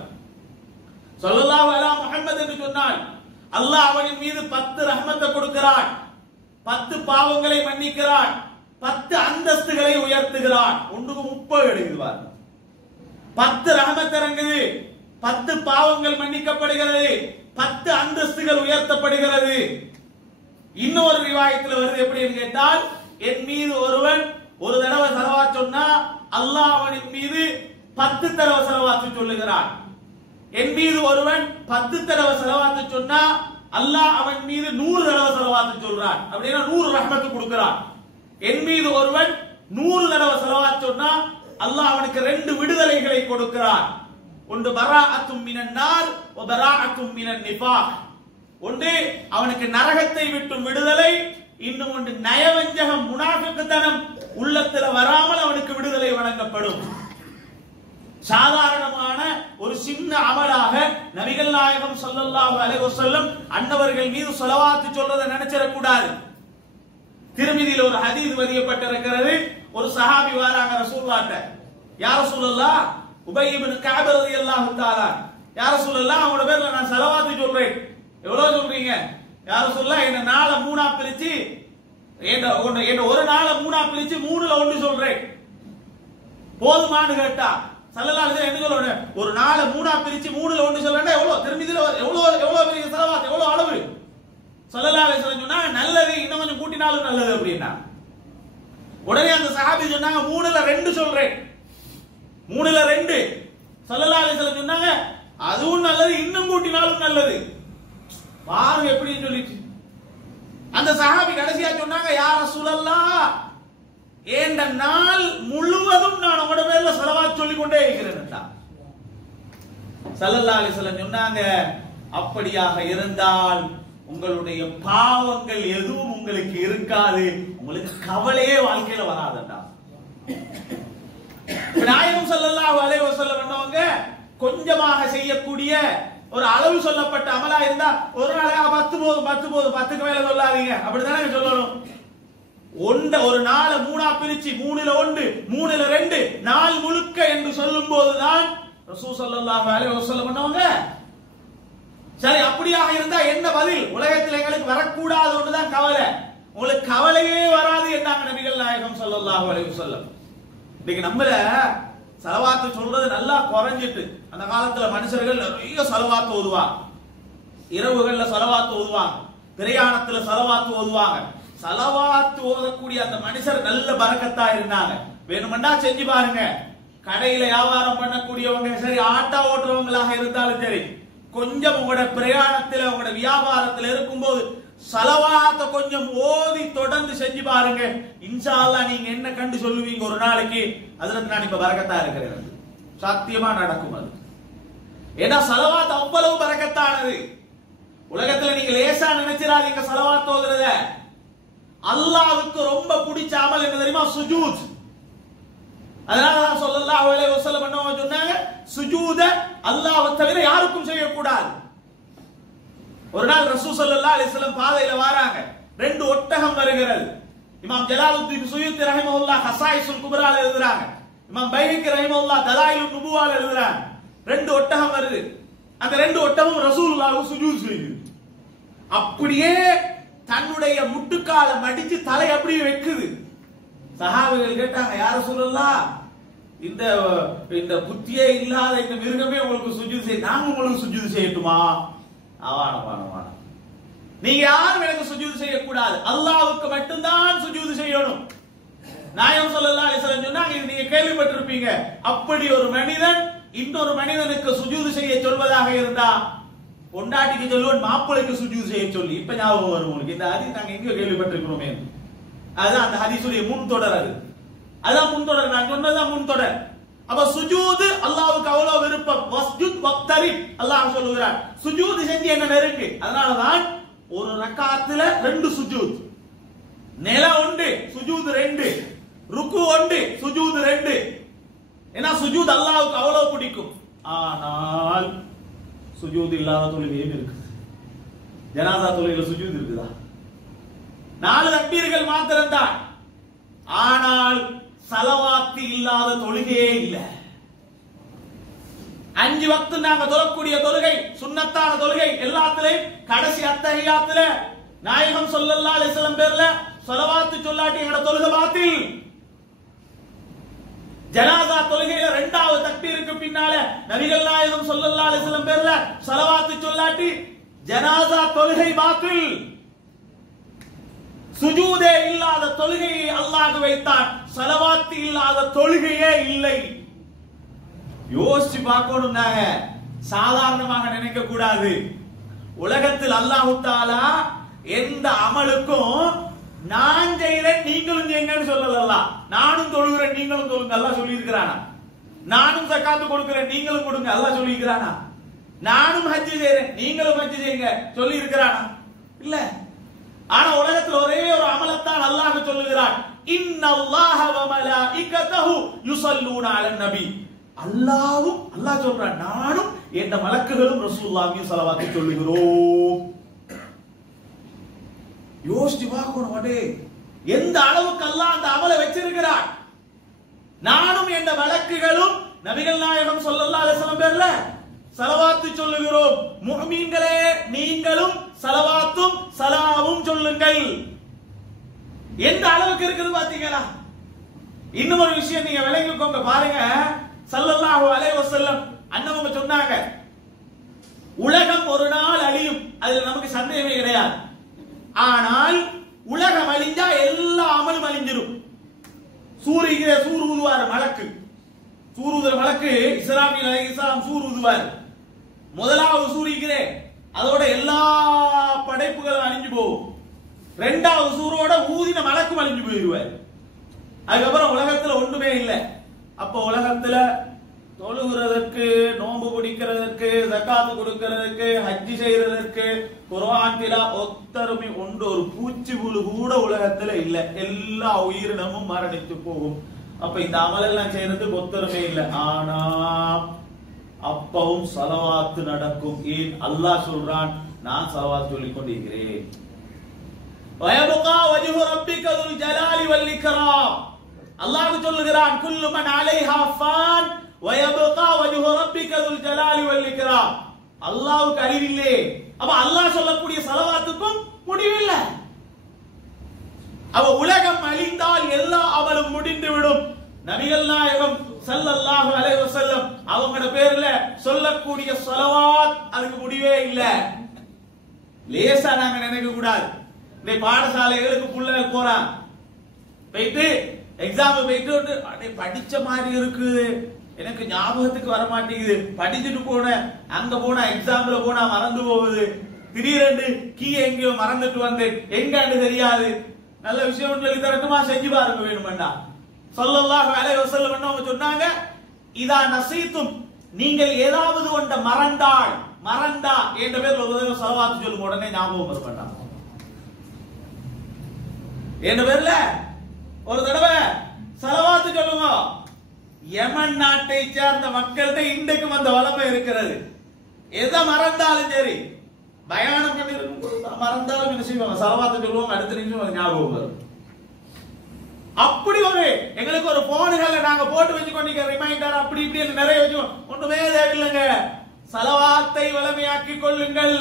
ஸல்லல்லாஹு அலைஹி முஹம்மது என்று சொன்னால் அல்லாஹ் அவனின் மீது 10 ரஹ்மத்தை கொடுக்கிறான், 10 பாவங்களை மன்னிக்கிறான், 10 அந்தஸ்துகளை உயர்த்துகிறான். ஒன்றுக்கு 30 எடுக்குவார். 10 ரஹ்மத் இறங்குது, 10 பாவங்கள் மன்னிக்கப்படுகிறது, 10 அந்தஸ்துகள் உயர்த்தப்படுகிறது. இன்னொரு ரிவாயத்தில் வருது, எப்படின்னு கேட்டால், என் மீது ஒருவன் ஒரு தடவை ஸலவாத் சொன்னா அல்லாஹ் அவனின் மீது 10 தடவை ஸலவாத் சொல்லுகிறான். என் மீது ஒருவன் 10 தடவை ஸலவாத் சொன்னா அல்லாஹ் அவன் மீது 100 தடவை ஸலவாத் சொல்றான். அப்படின்னா 100 ரஹ்மத் கொடுக்கிறான். என் மீது ஒருவன் 100 தடவை ஸலவாத் சொன்னா அல்லாஹ் அவனுக்கு 2 விடுதலைகளை கொடுக்கிறான். ஒன்று பராஅத்தும் மினன் நார் வ பராஅத்தும் மினன் நிஃபாக். ஒன்று அவனுக்கு நரகத்தை விட்டு விடுதலை, இன்னும் ஒன்று நயவஞ்சகம் முனாஃபிக்குத்தனம் உள்ளத்தில் வராமல் அவனுக்கு விடுதலை வழங்கப்படும். சாதாரணமான ஒரு சின்ன அமலாக நபிகள் நாயகம் ஸல்லல்லாஹு அலைஹி வஸல்லம் அன்னவர்கள் மீது ஸலவாத் சொல்றதை நினைச்சிட கூடாது. திருமிதியில் ஒரு ஹதீஸ் பதியப்பட்டிருக்கிறது. ஒரு சஹாபி வராங்க ரசூலுல்லாஹ்ட்ட, யா ரசூலல்லாஹ், உபய் இப்னு கஅப் ரலியல்லாஹு தஆலா, யா ரசூலல்லாஹ் அவங்களோட பேர்ல நான் ஸலவாத் சொல்றேன். எவ்வளவு சொல்றீங்க? யா ரசூலல்லாஹ் என்ன நாளை 3ஆ பிரிச்சு, என்ன ஒரு நாளை 3ஆ பிரிச்சு 3ல 1 சொல்றேன், போதுமான்னு கேட்டா ஸல்லல்லாஹு அலைஹி வஸல்லம் என்ன சொல்றாங்க? ஒரு நாளை 3ஆ பிரிச்சு 3ல 1 சொல்றேன்னா எவ்வளவு? திருமிதில எவ்வளவு பெரிய ஸலவாத், எவ்வளவு அளவு? ஸல்லல்லாஹு அலைஹி வஸல்லம் சொன்னா நல்லது, இன்னும் கொஞ்சம் கூட்டினாலும் நல்லது அப்படின்னா. உடனே அந்த சஹாபி சொன்னாங்க 3ல 2 சொல்றேன், 3ல 2. ஸல்லல்லாஹு அலைஹி வஸல்லம் சொன்னாங்க அதுவும் நல்லது, இன்னும் கூட்டினாலும் நல்லது. பாருங்க எப்படி சொல்லிச்சு. அந்த சஹாபி கடைசியா சொன்னாங்க, யா ரசூலல்லாஹ், ஏண்ட நாள் முழுவதும் நான் உங்களோட பேர்ல ஸலவாத் சொல்லிக் கொண்டே இருக்கிறேன். ஸல்லல்லாஹு அலைஹி வஸல்லம் சொன்னாங்க, அப்படியாக இருந்தால் உங்களுடைய பாவங்கள் எதுவும் உங்களுக்கு இருக்காது, உங்களுக்கு கவலையே வாழ்க்கையில வராதுடா. நாயகம் ஸல்லல்லாஹு அலைஹி வஸல்லம் என்னவங்க கொஞ்சமாக செய்யக்கூடிய ஒரு அளவு சொல்லப்பட்ட அமலா இருந்தா ஒரு நாளைக்கு 10 போதும் 10 போதும் 10க்கு மேல சொல்லாதீங்க அப்படிதானே சொல்லணும். ஒரு நாளை 3ஆ பிரிச்சு 3ல 1 3ல 2 நாள் முழுக்க என்று சொல்லும் போதுதான் ரசூல் ஸல்லல்லாஹு அலைஹி வஸல்லம் பண்ணவங்க. சரி, அப்படியாக இருந்தா என்ன பதில்? உலகத்தில் எங்களுக்கு வரக்கூடாது ஒன்றுதான் கவலை, உங்களுக்கு கவலையே வராது என்றாங்க நபிகள் நாயகம் ஸல்லல்லாஹு அலைஹி வஸல்லம். இன்னைக்கு நம்மள ஸலவாத் சொல்றது நல்லா குறைஞ்சிட்டு. அந்த காலத்துல மனுஷர்கள் நிறைய ஸலவாத் ஓதுவாங்க, இரவுகள்ல ஸலவாத் ஓதுவாங்க, பிரயாணத்துல ஸலவாத் ஓதுவாங்க. ஸலவாத் ஓதக்கூடிய அந்த மனுஷர் நல்ல பரக்கத்தா இருந்தாங்க. வேணுமெண்டா செஞ்சு பாருங்க. கடையில வியாபாரம் பண்ணக்கூடியவங்க சரி, ஆட்டோ ஓட்டுறவங்களாக இருந்தாலும் சரி, கொஞ்சம் உங்களோட பிரயாணத்துல உங்களோட வியாபாரத்துல இருக்கும்போது ஸலவாத்த கொஞ்சம் ஓதி தொடர்ந்து செஞ்சு பாருங்க. இன்ஷா அல்லாஹ் நீங்க என்ன கண்டு சொல்லுவீங்க ஒரு நாளைக்கு, ஹஜ்ரத் நான் இப்ப பரக்கத்தா இருக்கிறேன், சத்தியமா நடக்கும் அது. ஏன்னா ஸலவாத் அவ்வளவு பரக்கத்தானது. உலகத்துல நீங்க லேசா நினைச்சிராதீங்க ஸலவாத் ஓதுறத. அல்லாஹ்வுக்கு ரொம்ப பிடிச்ச அமல் என்ன தெரியுமா? சுஜூத். அதனால தான் ஸல்லல்லாஹு அலைஹி வஸல்லம் என்ன சொன்னாங்க? சுஜூத அல்லாஹ்வை தவிர யாருக்கும் செய்யக்கூடாது. ஒரு நாள் ரசூல் ஸல்லல்லாஹு அலைஹி வஸல்லம் பாதையில வராங்க, 2 ஒட்டகம் வருகிறது. இமாம் ஜலாலுத்தீன் சுயூத்தி ரஹிமஹுல்லாஹ் ஹஸாயிஸுல் குப்ரால எழுதுறாங்க, இமாம் பைஹகி ரஹிமஹுல்லாஹ் தலாயிலுன் நுபுவால எழுதுறாங்க. 2 ஒட்டகம் வருது. அந்த 2 ஒட்டகம் ரசூலுல்லாஹ்வுக்கு சுஜூத் செய்யுது. அப்படியே தன்னுடைய முட்டுக்கால மடிச்சு தலை அப்படியே வைக்குது. சஹாபிகள் கேட்டாங்க, யா ரசூலல்லாஹ், இந்த புத்தியே இல்லாத இந்த மிருகமே உங்களுக்கு சுஜூத் செய்ய, நாங்க உங்களுக்கு சுஜூத் செய்யட்டுமா? ஆவான நீங்க யாரும் எனக்கு சுஜூத் செய்யக்கூடாது, அல்லாஹ்வுக்கு மட்டும்தான் சுஜூத் செய்யணும். நாயகம் ஸல்லல்லாஹு அலைஹி வஸல்லம் சொன்னாங்க, இது நீங்க கேள்விப்பட்டிருப்பீங்க, அப்படி ஒரு மனிதன் இன்னொரு மனிதனுக்கு சுஜூது செய்ய சொல்வதாக இருந்தா பொண்டாட்டிக்கு சொல்லுவோம் மாப்பிளைக்கு சுஜூது செய்ய சொல்லி. இப்ப ஞாபகம் வரும் உங்களுக்கு இந்த ஹதீஸ் நாங்க எங்க கேள்விப்பட்டிருக்கிறோமே. அதுதான் அந்த ஹதீஸுடைய முன்தொடர். அதான் முன்தொடர், நான் சொன்னதான் முன்தொடர். அப்ப சுஜூது அல்லாஹ்வுக்கு அவ்வளவு விருப்பம். வஸ்ஜுத் வக்தரிப் அல்லாஹ் சொல்லுகிறார், சுஜூது செஞ்சு என்ன நெருங்கு. அதனாலதான் ஒரு ரக்காத்துல 2 சுஜூத், நில ஒன்று சுஜூது 2, ருக்கு ஒன்று சுஜூது 2. ஏன்னா சுஜூத் அல்லாஹ்வுக்கு அவ்வளவு பிடிக்கும். ஆனால் சுஜூத் இல்லாத தொழுகையும் இருக்குது. ஜனாசா தொழுகையில சுஜூத் இருக்குதா? 4 தக்பீர்கள் மாத்திரம்தான். ஆனால் ஸலவாத் இல்லாத தொழுகையே இல்ல. 5 வக்து நாங்க தொழக்கூடிய தொழுகை, சுன்னத்தான தொழுகை எல்லாத்திலையும் கடைசி அத்தஹியாத்துல நாயகம் ஸல்லல்லாஹு அலைஹி வஸல்லம் பேர்ல ஸலவாத் சொல்லாட்டி எங்கட தொழுகை பாத்தில். ஜனாசா தொழுகையில 2வது தக்பீருக்கு பின்னால நபிகள் நாயகம் ஸல்லல்லாஹு அலைஹி வஸல்லம் பேர்ல ஸலவாத் சொல்லாட்டி ஜனாசா தொழுகை பாத்தில். சுஜூதே இல்லாத தொழுகையை அல்லாஹ் வைத்தான், ஸலவாத் இல்லாத தொழுகையே இல்லை. யோசிச்சு பார்க்கணும். நாங்க சாதாரணமாக நினைக்க கூடாது. உலகத்தில் அல்லாஹ் தஆலா எந்த அமலுக்கும் நான் செய்கிறேன் நீங்களும் செய்யுங்கன்னு சொல்லல. நானும் தொழுகிறேன் நீங்களும் தொழுங்க அல்லாஹ் சொல்லி இருக்கிறானா? நானும் ஜகாத் கொடுக்கிறேன் நீங்களும் கொடுங்க அல்லாஹ் சொல்லி இருக்கிறானா? நானும் ஹஜ் செய்றேன் நீங்களும் ஹஜ் செய்யுங்க சொல்லி இருக்கிறானா? இல்ல. ஆனா உலகத்தில் ஒரே ஒரு அமலத்தான் அல்லாஹ் சொல்லுகிறான், இன்னல்லாஹ வ மலாயிகத்தஹு யுஸல்லூன அலன் நபி. அல்லாஹ் சொல்றான், நானும் என்ற மலக்குகளும் ரசூலுல்லாஹி ஸல்லல்லாஹு அலைஹி சொல்லுகிறோம். யோசிச்சு பார்க்கணும். எந்த அளவுக்கு அல்லாஹ் அந்த அமலை வச்சிருக்கிறார். நானும் என்ற மலக்குகளும் நபிகள் நாயகம் ஸல்லல்லாஹு அலைஹி வஸல்லம் பேர்ல ஸலவாத் சொல்லுகிறோம். முஃமின்களே நீங்களும் ஸலவாத்தும் ஸலாமும் சொல்லுங்கள். எந்த அளவுக்கு இருக்குது பாத்தீங்களா? இன்னும் ஒரு விஷயம் நீங்க விளங்கிக்கோங்க. பாருங்க, ஸல்லல்லாஹு அலைஹி வஸல்லம் அன்னவங்க சொன்னாங்க, உலகம் ஒரு நாள் அழியும், அதுல நமக்கு சந்தேகமே கிடையாது. ஆனால் உலகம் அழிஞ்சா எல்லா அமலும் அழிஞ்சிடும். சூர் ஊதுவார் மலக்கு, சூர் ஊதுற மலக்கு இஸ்ராஃபீல் அலைஹிஸ்ஸலாம் சூர் ஊதுவார். முதலாவது சூரிக்கிறே அதோட எல்லா படைப்புகளும் அழிஞ்சு போகும். 2வது சூரோட ஊதின மலக்கும் அழிஞ்சு போயிடுவார். அதுக்கப்புறம் உலகத்துல ஒண்ணுமே இல்லை. அப்ப உலகத்துல தொழுகிறதற்கு, நோன்பு பிடிக்கிறதற்கு, ஜகாத் கொடுக்கிறதற்கு, ஹஜ் செய்யறதற்கு, குர்ஆன் திலா ஒத்தருமே ஒன்று ஒரு பூச்சி புழு கூட உலகத்துல இல்ல. எல்லா உயிரினமும் மரணித்து போகும். அப்ப இந்த அமலெல்லாம் செய்யறதுக்கு ஒத்தருமே இல்லை. ஆனா அப்பவும் ஸலவாத் நடக்கும். ஏன்? அல்லாஹ் சொல்றான், நான் ஸலவாத் சொல்லிக் கொண்டிருக்கிறேன். வயபகா வஜ்ஹு ரப்பிக துல் ஜலாலி வல் இக்ராம். அல்லாஹ் சொல்லுகிறான், குல்லு மன் அலைஹா ஃபான் வயபகா வஜ்ஹு ரப்பிக துல் ஜலாலி வல் இக்ராம். அல்லாஹ்வுக்கு அழிவில்லை. அப்ப அல்லாஹ் சொல்லக்கூடிய ஸலவாத்துக்கும் முடிவில்லை. அவ உலகம் அழிந்தால் எல்லா அமலும் முடிந்துவிடும். நபிகள் நாயகம் ஸல்லல்லாஹு அலைஹி வஸல்லம் அவங்களோட பேர்ல சொல்லக்கூடிய ஸலவாத் அதுக்கு முடிவே இல்ல. லேசா நாங்க நினைக்க கூடாது. இந்த பாடசாலைகளுக்கு புள்ளைகள் போறான், போயிட்டு எக்ஸாம் போயிட்டு படிச்ச மாதிரி இருக்கு, எனக்கு ஞாபகத்துக்கு வர மாட்டேங்குது, படிச்சுட்டு போன அங்க போனா எக்ஸாம்ல போனா மறந்து போகுது, திடீரென்று கீ எங்கேயோ மறந்துட்டு வந்து எங்காண்டு தெரியாது. நல்ல விஷயம் சொல்லி தரட்டுமா? செஞ்சு பாருங்க வேணுமெண்டா. ஸல்லல்லாஹு அலைஹி வஸல்லம் அவங்க சொன்னாங்க, இதா நசீத்தும், நீங்கள் ஏதாவது ஒன்றை மறந்தா என்ற பேர்ல ஒரு தடவை ஸலவாத் சொல்லுங்க, உடனே ஞாபகம் வர மாட்டாங்க. என்ற பேர்ல ஒரு தடவை ஸலவாத் சொல்லுங்க. யமன் நாட்டை சேர்ந்த மக்கள்கிட்ட இன்றைக்கும் அந்த வளமை இருக்கிறது. எதை மறந்தாலும் சரி, பயானம் பண்ணி மறந்தாலும் என்ன செய்வாங்க, ஸலவாத் சொல்லுவாங்க, அடுத்த நிமிஷம் ஞாபகம் வரும். அப்படி ஒரு எங்களுக்கு ஒரு போன்களை நாங்க போட்டு வச்சுக்கொண்டீங்க, ரிமைண்டர் அப்படி இப்படி நிறைய வச்சு ஒண்ணுமே தேவையில்லைங்க. ஸலவாத்தை வளமையாக்கிக் கொள்ளுங்கள்,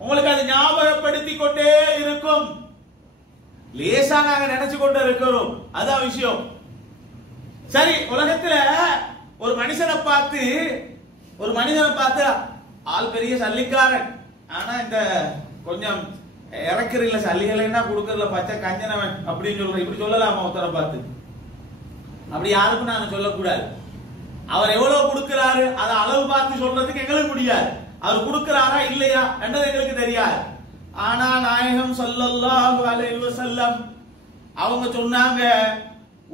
உங்களுக்கு அது ஞாபகப்படுத்திக் கொண்டே இருக்கும். லேசா நாங்க நினைச்சு கொண்டு இருக்கிறோம், அதான் விஷயம். சரி, உலகத்துல ஒரு மனுஷனை பார்த்து ஆள் பெரிய சல்லிக்காரன், ஆனா இந்த கொஞ்சம் இறக்குறீங்கள சல்லிகளா கொடுக்கறதுல பச்சை கஞ்சனவன் அப்படின்னு சொல்றேன். இப்படி சொல்லலாமா ஒருத்தரை பார்த்து? அப்படி யாருக்கும் நாங்க சொல்லக்கூடாது. அவர் எவ்வளவு கொடுக்கிறாரு அதை அளவு பார்த்து சொல்றதுக்கு எங்களுக்கு முடியாது. அவர் கொடுக்கிறாரா இல்லையா என்றது எங்களுக்கு தெரியாது. ஆனா நாயகம் ஸல்லல்லாஹு அலைஹி வஸல்லம் அவங்க சொன்னாங்க,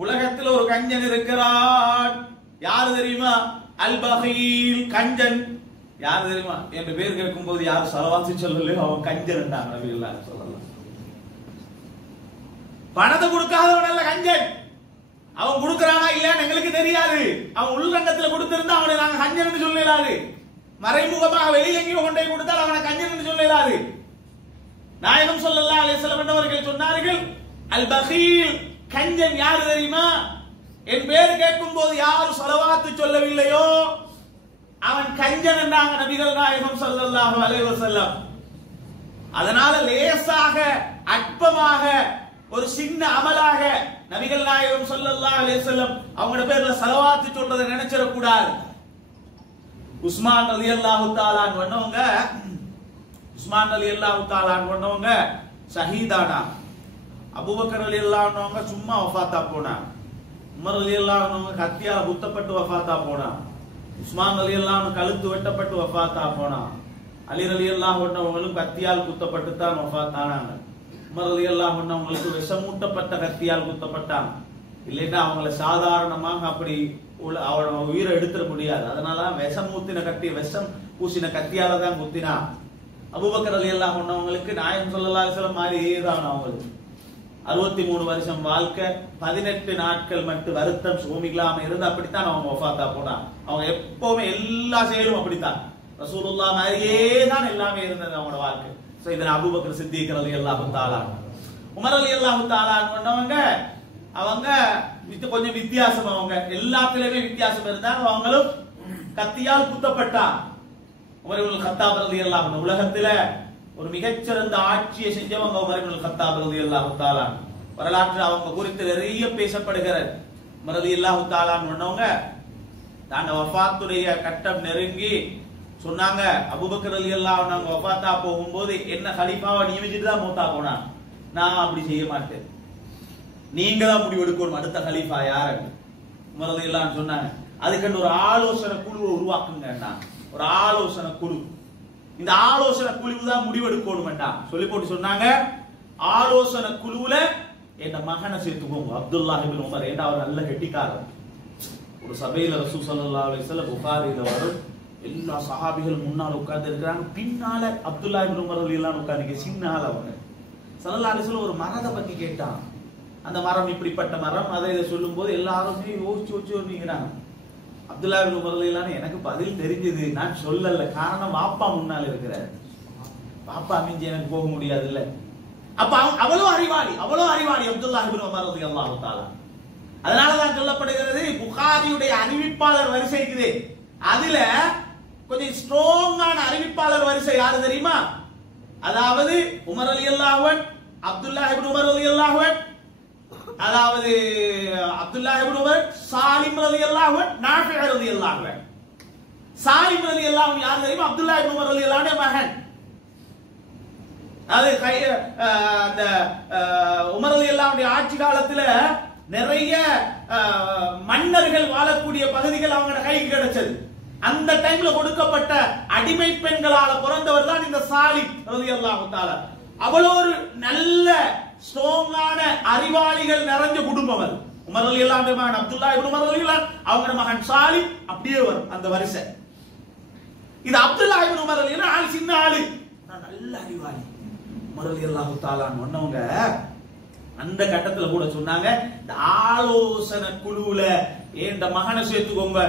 உலகத்தில் ஒரு கஞ்சன் இருக்கிறான். யாரு தெரியுமா? அல் பகீல், கஞ்சன். யாரு தெரியுமா என்ற பேர் கேட்கும் போது யார் ஸலவாத்து சொல்லலையோ அவன் கஞ்சன் என்றாங்க நபிகள் ஸல்லல்லாஹு. பணத்தை கொடுக்காதவன் அல்ல கஞ்சன். அவன் கொடுக்கறானா இல்லையான்னு எங்களுக்கு தெரியாது. அவன் உள்ளங்கத்துல கொடுத்திருந்தா அவனை நாங்க கஞ்சன் சொல்லலாது. மறைமுகமாக வெளியில எங்கேயோ கொண்டே கொடுத்தால் அவனை கஞ்சன் சொல்லலாது. நாயகம் ஸல்லல்லாஹு அலைஹி வஸல்லம் அவர்கள் சொன்னார்கள், அல் பகீல், கஞ்சன் யாரு தெரியுமா? என் பேர் கேட்கும் போது யாரு ஸலவாத்து சொல்லவில்லையோ அவன் கஞ்சன் என்றாங்க நபிகள் நாயகம் ஸல்லல்லாஹு அலைஹி வஸல்லம். அதனால லேசாக அற்பமாக ஒரு சின்ன அமலாக நபிகள் நாயகம் ஸல்லல்லாஹு அலைஹி வஸல்லம் அவங்களோட பேர்ல ஸலவாத்து சொல்றதை நினைச்சிட கூடாது. உஸ்மான் ரலியல்லாஹு தஆலா அன்ஹுவங்க உஸ்மான் ரலியல்லாஹு தஆலா அன்ஹுவங்க ஷஹீதானா. அபூபக்கர் ரலியல்லாஹு அன்ஹுவங்க சும்மா வஃபாத்தா போனா. உமர் ரலியல்லாஹு அன்ஹுவங்க கத்தியால குத்தப்பட்டு வஃபாத்தா போனா. உஸ்மான் ரலியல்லாஹு அன்ஹு கழுத்து வெட்டப்பட்டு வஃபாத்தா போனா. அலி ரலியல்லாஹு அன்ஹுவங்களும் கத்தியால் குத்தப்பட்டு தான் வஃபாத்தானாங்க. உமர் ரலியல்லாஹு அன்ஹுவங்களுக்கு விஷமூட்டப்பட்ட கத்தியால் குத்தப்பட்டாங்க. இல்லைன்னா அவங்கள சாதாரணமாக அப்படி அவரோட உயிரை எடுத்துட முடியாது. அதனால விஷம் ஊத்தின கத்தி, விஷம் பூசின கத்தியால தான் குத்தினா. அபூபக்கர் ரலியல்லாஹு அன்ஹுவங்களுக்கு நாயகம் ஸல்லல்லாஹு அலைஹி வஸல்லம் மாதிரியே தான் அவங்களுக்கு 63 வருஷம் வாழ்க்கை, 18 நாட்கள் மட்டும் வருத்தம் சோமிக்கலாம இருந்து அப்படித்தான் அவங்க வஃபாத்தா போனாங்க. அவங்க எப்பவுமே எல்லா செயலும் அப்படித்தான், ரசூலுல்லாஹ் மாதிரியே தான் எல்லாமே இருந்தது அவங்களோட வாழ்க்கை. சையதுனா அபூபக்கர் சித்திக் ரலியல்லாஹு தஆலா, உமர் ரலியல்லாஹு தஆலா பண்ணவங்க அவங்க கொஞ்சம் வித்தியாசம். அவங்க எல்லாத்திலுமே வித்தியாசம் இருந்தாங்க. அவங்களும் கத்தியால் குத்தப்பட்டாங்க. உமர் இப்னுல் கத்தாப் ரலியல்லாஹு அன்ஹு உலகத்துல ஒரு மிகச்சிறந்த ஆட்சியை செஞ்சவங்க உமர் இப்னுல் கத்தாப் ரலியல்லாஹு தஆலா. வரலாற்று அவங்க குறித்து நிறைய பேசப்படுகிறது. உமர் ரலியல்லாஹு தஆலா பண்ணவங்க தான் வஃபாத்துடைய கட்டம் நெருங்கி சொன்னாங்க, அபூபக்கர் ரலியல்லாஹு அன்ஹு வஃபாத்தா போகும்போது என்ன கலீஃபாவை நியமிச்சிட்டு தான் மூத்தா போனாங்க. நான் அப்படி செய்ய மாட்டேன், நீங்க தான் முடிவு எடுக்கணும் அடுத்த கலீஃபா யாரு. உமர் ரலியல்லாஹு அன்ஹு சொன்னாங்க, அதுக்கு ஒரு ஆலோசனை குழுவை உருவாக்குங்க. ஒரு ஆலோசனை குழு, இந்த ஆலோசனை குழு தான் முடிவெடுக்கணும் சொல்லி போட்டு சொன்னாங்க. ஆலோசனை குழுவுல என் மகனை சேர்த்துக்கோங்க, அப்துல்லாஹ் இப்னு உமர். ஏன்னா அவர் நல்ல கெட்டிக்காரர். ஒரு சபையில ரசூல் ஸல்லல்லாஹு அலைஹி வஸல்லம் புகாரில வரும், எல்லா சஹாபிகள் முன்னால் உட்கார்ந்து இருக்கிறாங்க, பின்னால அப்துல்லாஹ் இப்னு உமர் ரலியல்லாஹு உட்கார்ந்து சின்னால அவங்க ஸல்லல்லாஹு அலைஹி வஸல்லம் ஒரு மரத்தை பத்தி கேட்டான். அந்த மரம் இப்படிப்பட்ட மரம், அதை இதை சொல்லும் போது எல்லாருமே யோசிச்சு நீங்கிறாங்க. அப்துல்லாஹ் இப்னு உமர் ரலியல்லாஹு எனக்கு பதில் தெரிஞ்சது, நான் சொல்லல. காரணம் வாப்பா முன்னால் இருக்கிறார், வாப்பா மிஞ்சி எனக்கு போக முடியாது இல்ல. அப்ப அவ்வளவு அறிவாளி அப்துல்லாஹ் இப்னு உமர் ரலியல்லாஹு தஆலா. அதனாலதான் சொல்லப்படுகிறது, புகாரியுடைய அறிவிப்பாளர் வரிசை இருக்குது, அதுல கொஞ்சம் ஸ்ட்ராங்கான அறிவிப்பாளர் வரிசை யாரு தெரியுமா? அதாவது உமர் ரலியல்லாஹு அன்ஹு, அப்துல்லாஹ் இப்னு உமர் ரலியல்லாஹு அன்ஹு, அதாவது அப்துல்லாஹ் இப்னு உமர், சாலிம் ரலியல்லாஹு அன்ஹு, நாஃபி ரலியல்லாஹு அன்ஹு. சாலிம் ரலியல்லாஹு அன்ஹு யார் தெரியுமா? அப்துல்லாஹ் இப்னு உமர் ரலியல்லாஹு அன்ஹு மகன். அது அந்த உமர் ரலியல்லாஹு அன்ஹு ஆட்சி காலத்துல நிறைய மன்னர்கள் வாழக்கூடிய பகுதிகள் அவங்க கைக்கு கிடைச்சது. அந்த டைம்ல கொடுக்கப்பட்ட அடிமை பெண்களால பிறந்தவர் தான் இந்த சாலிம் ரலியல்லாஹு தஆலா. அவ்வளவு ஒரு நல்ல ஸ்ட்ராங்கான அறிவாளிகள் நிறைஞ்ச குடும்பம் அது. உமர் ரலியல்லாஹு அன்ஹு மகன் அப்துல்லாஹ் இப்னு உமர் ரலியல்லாஹு அன்ஹு, அவங்க மகன் சாலிம், அப்படியே வரும் அந்த வரிசை. இது அப்துல்லாஹ் இப்னு உமர் ரலியல்லாஹு அன்ஹு சின்ன ஆளு, நல்ல அறிவாளி. உமர் ரலியல்லாஹு தஆலா சொன்னவங்க அந்த கட்டத்துல கூட சொன்னாங்க, இந்த ஆலோசனை குழுவுல என் மகனை சேர்த்துக்கோங்க.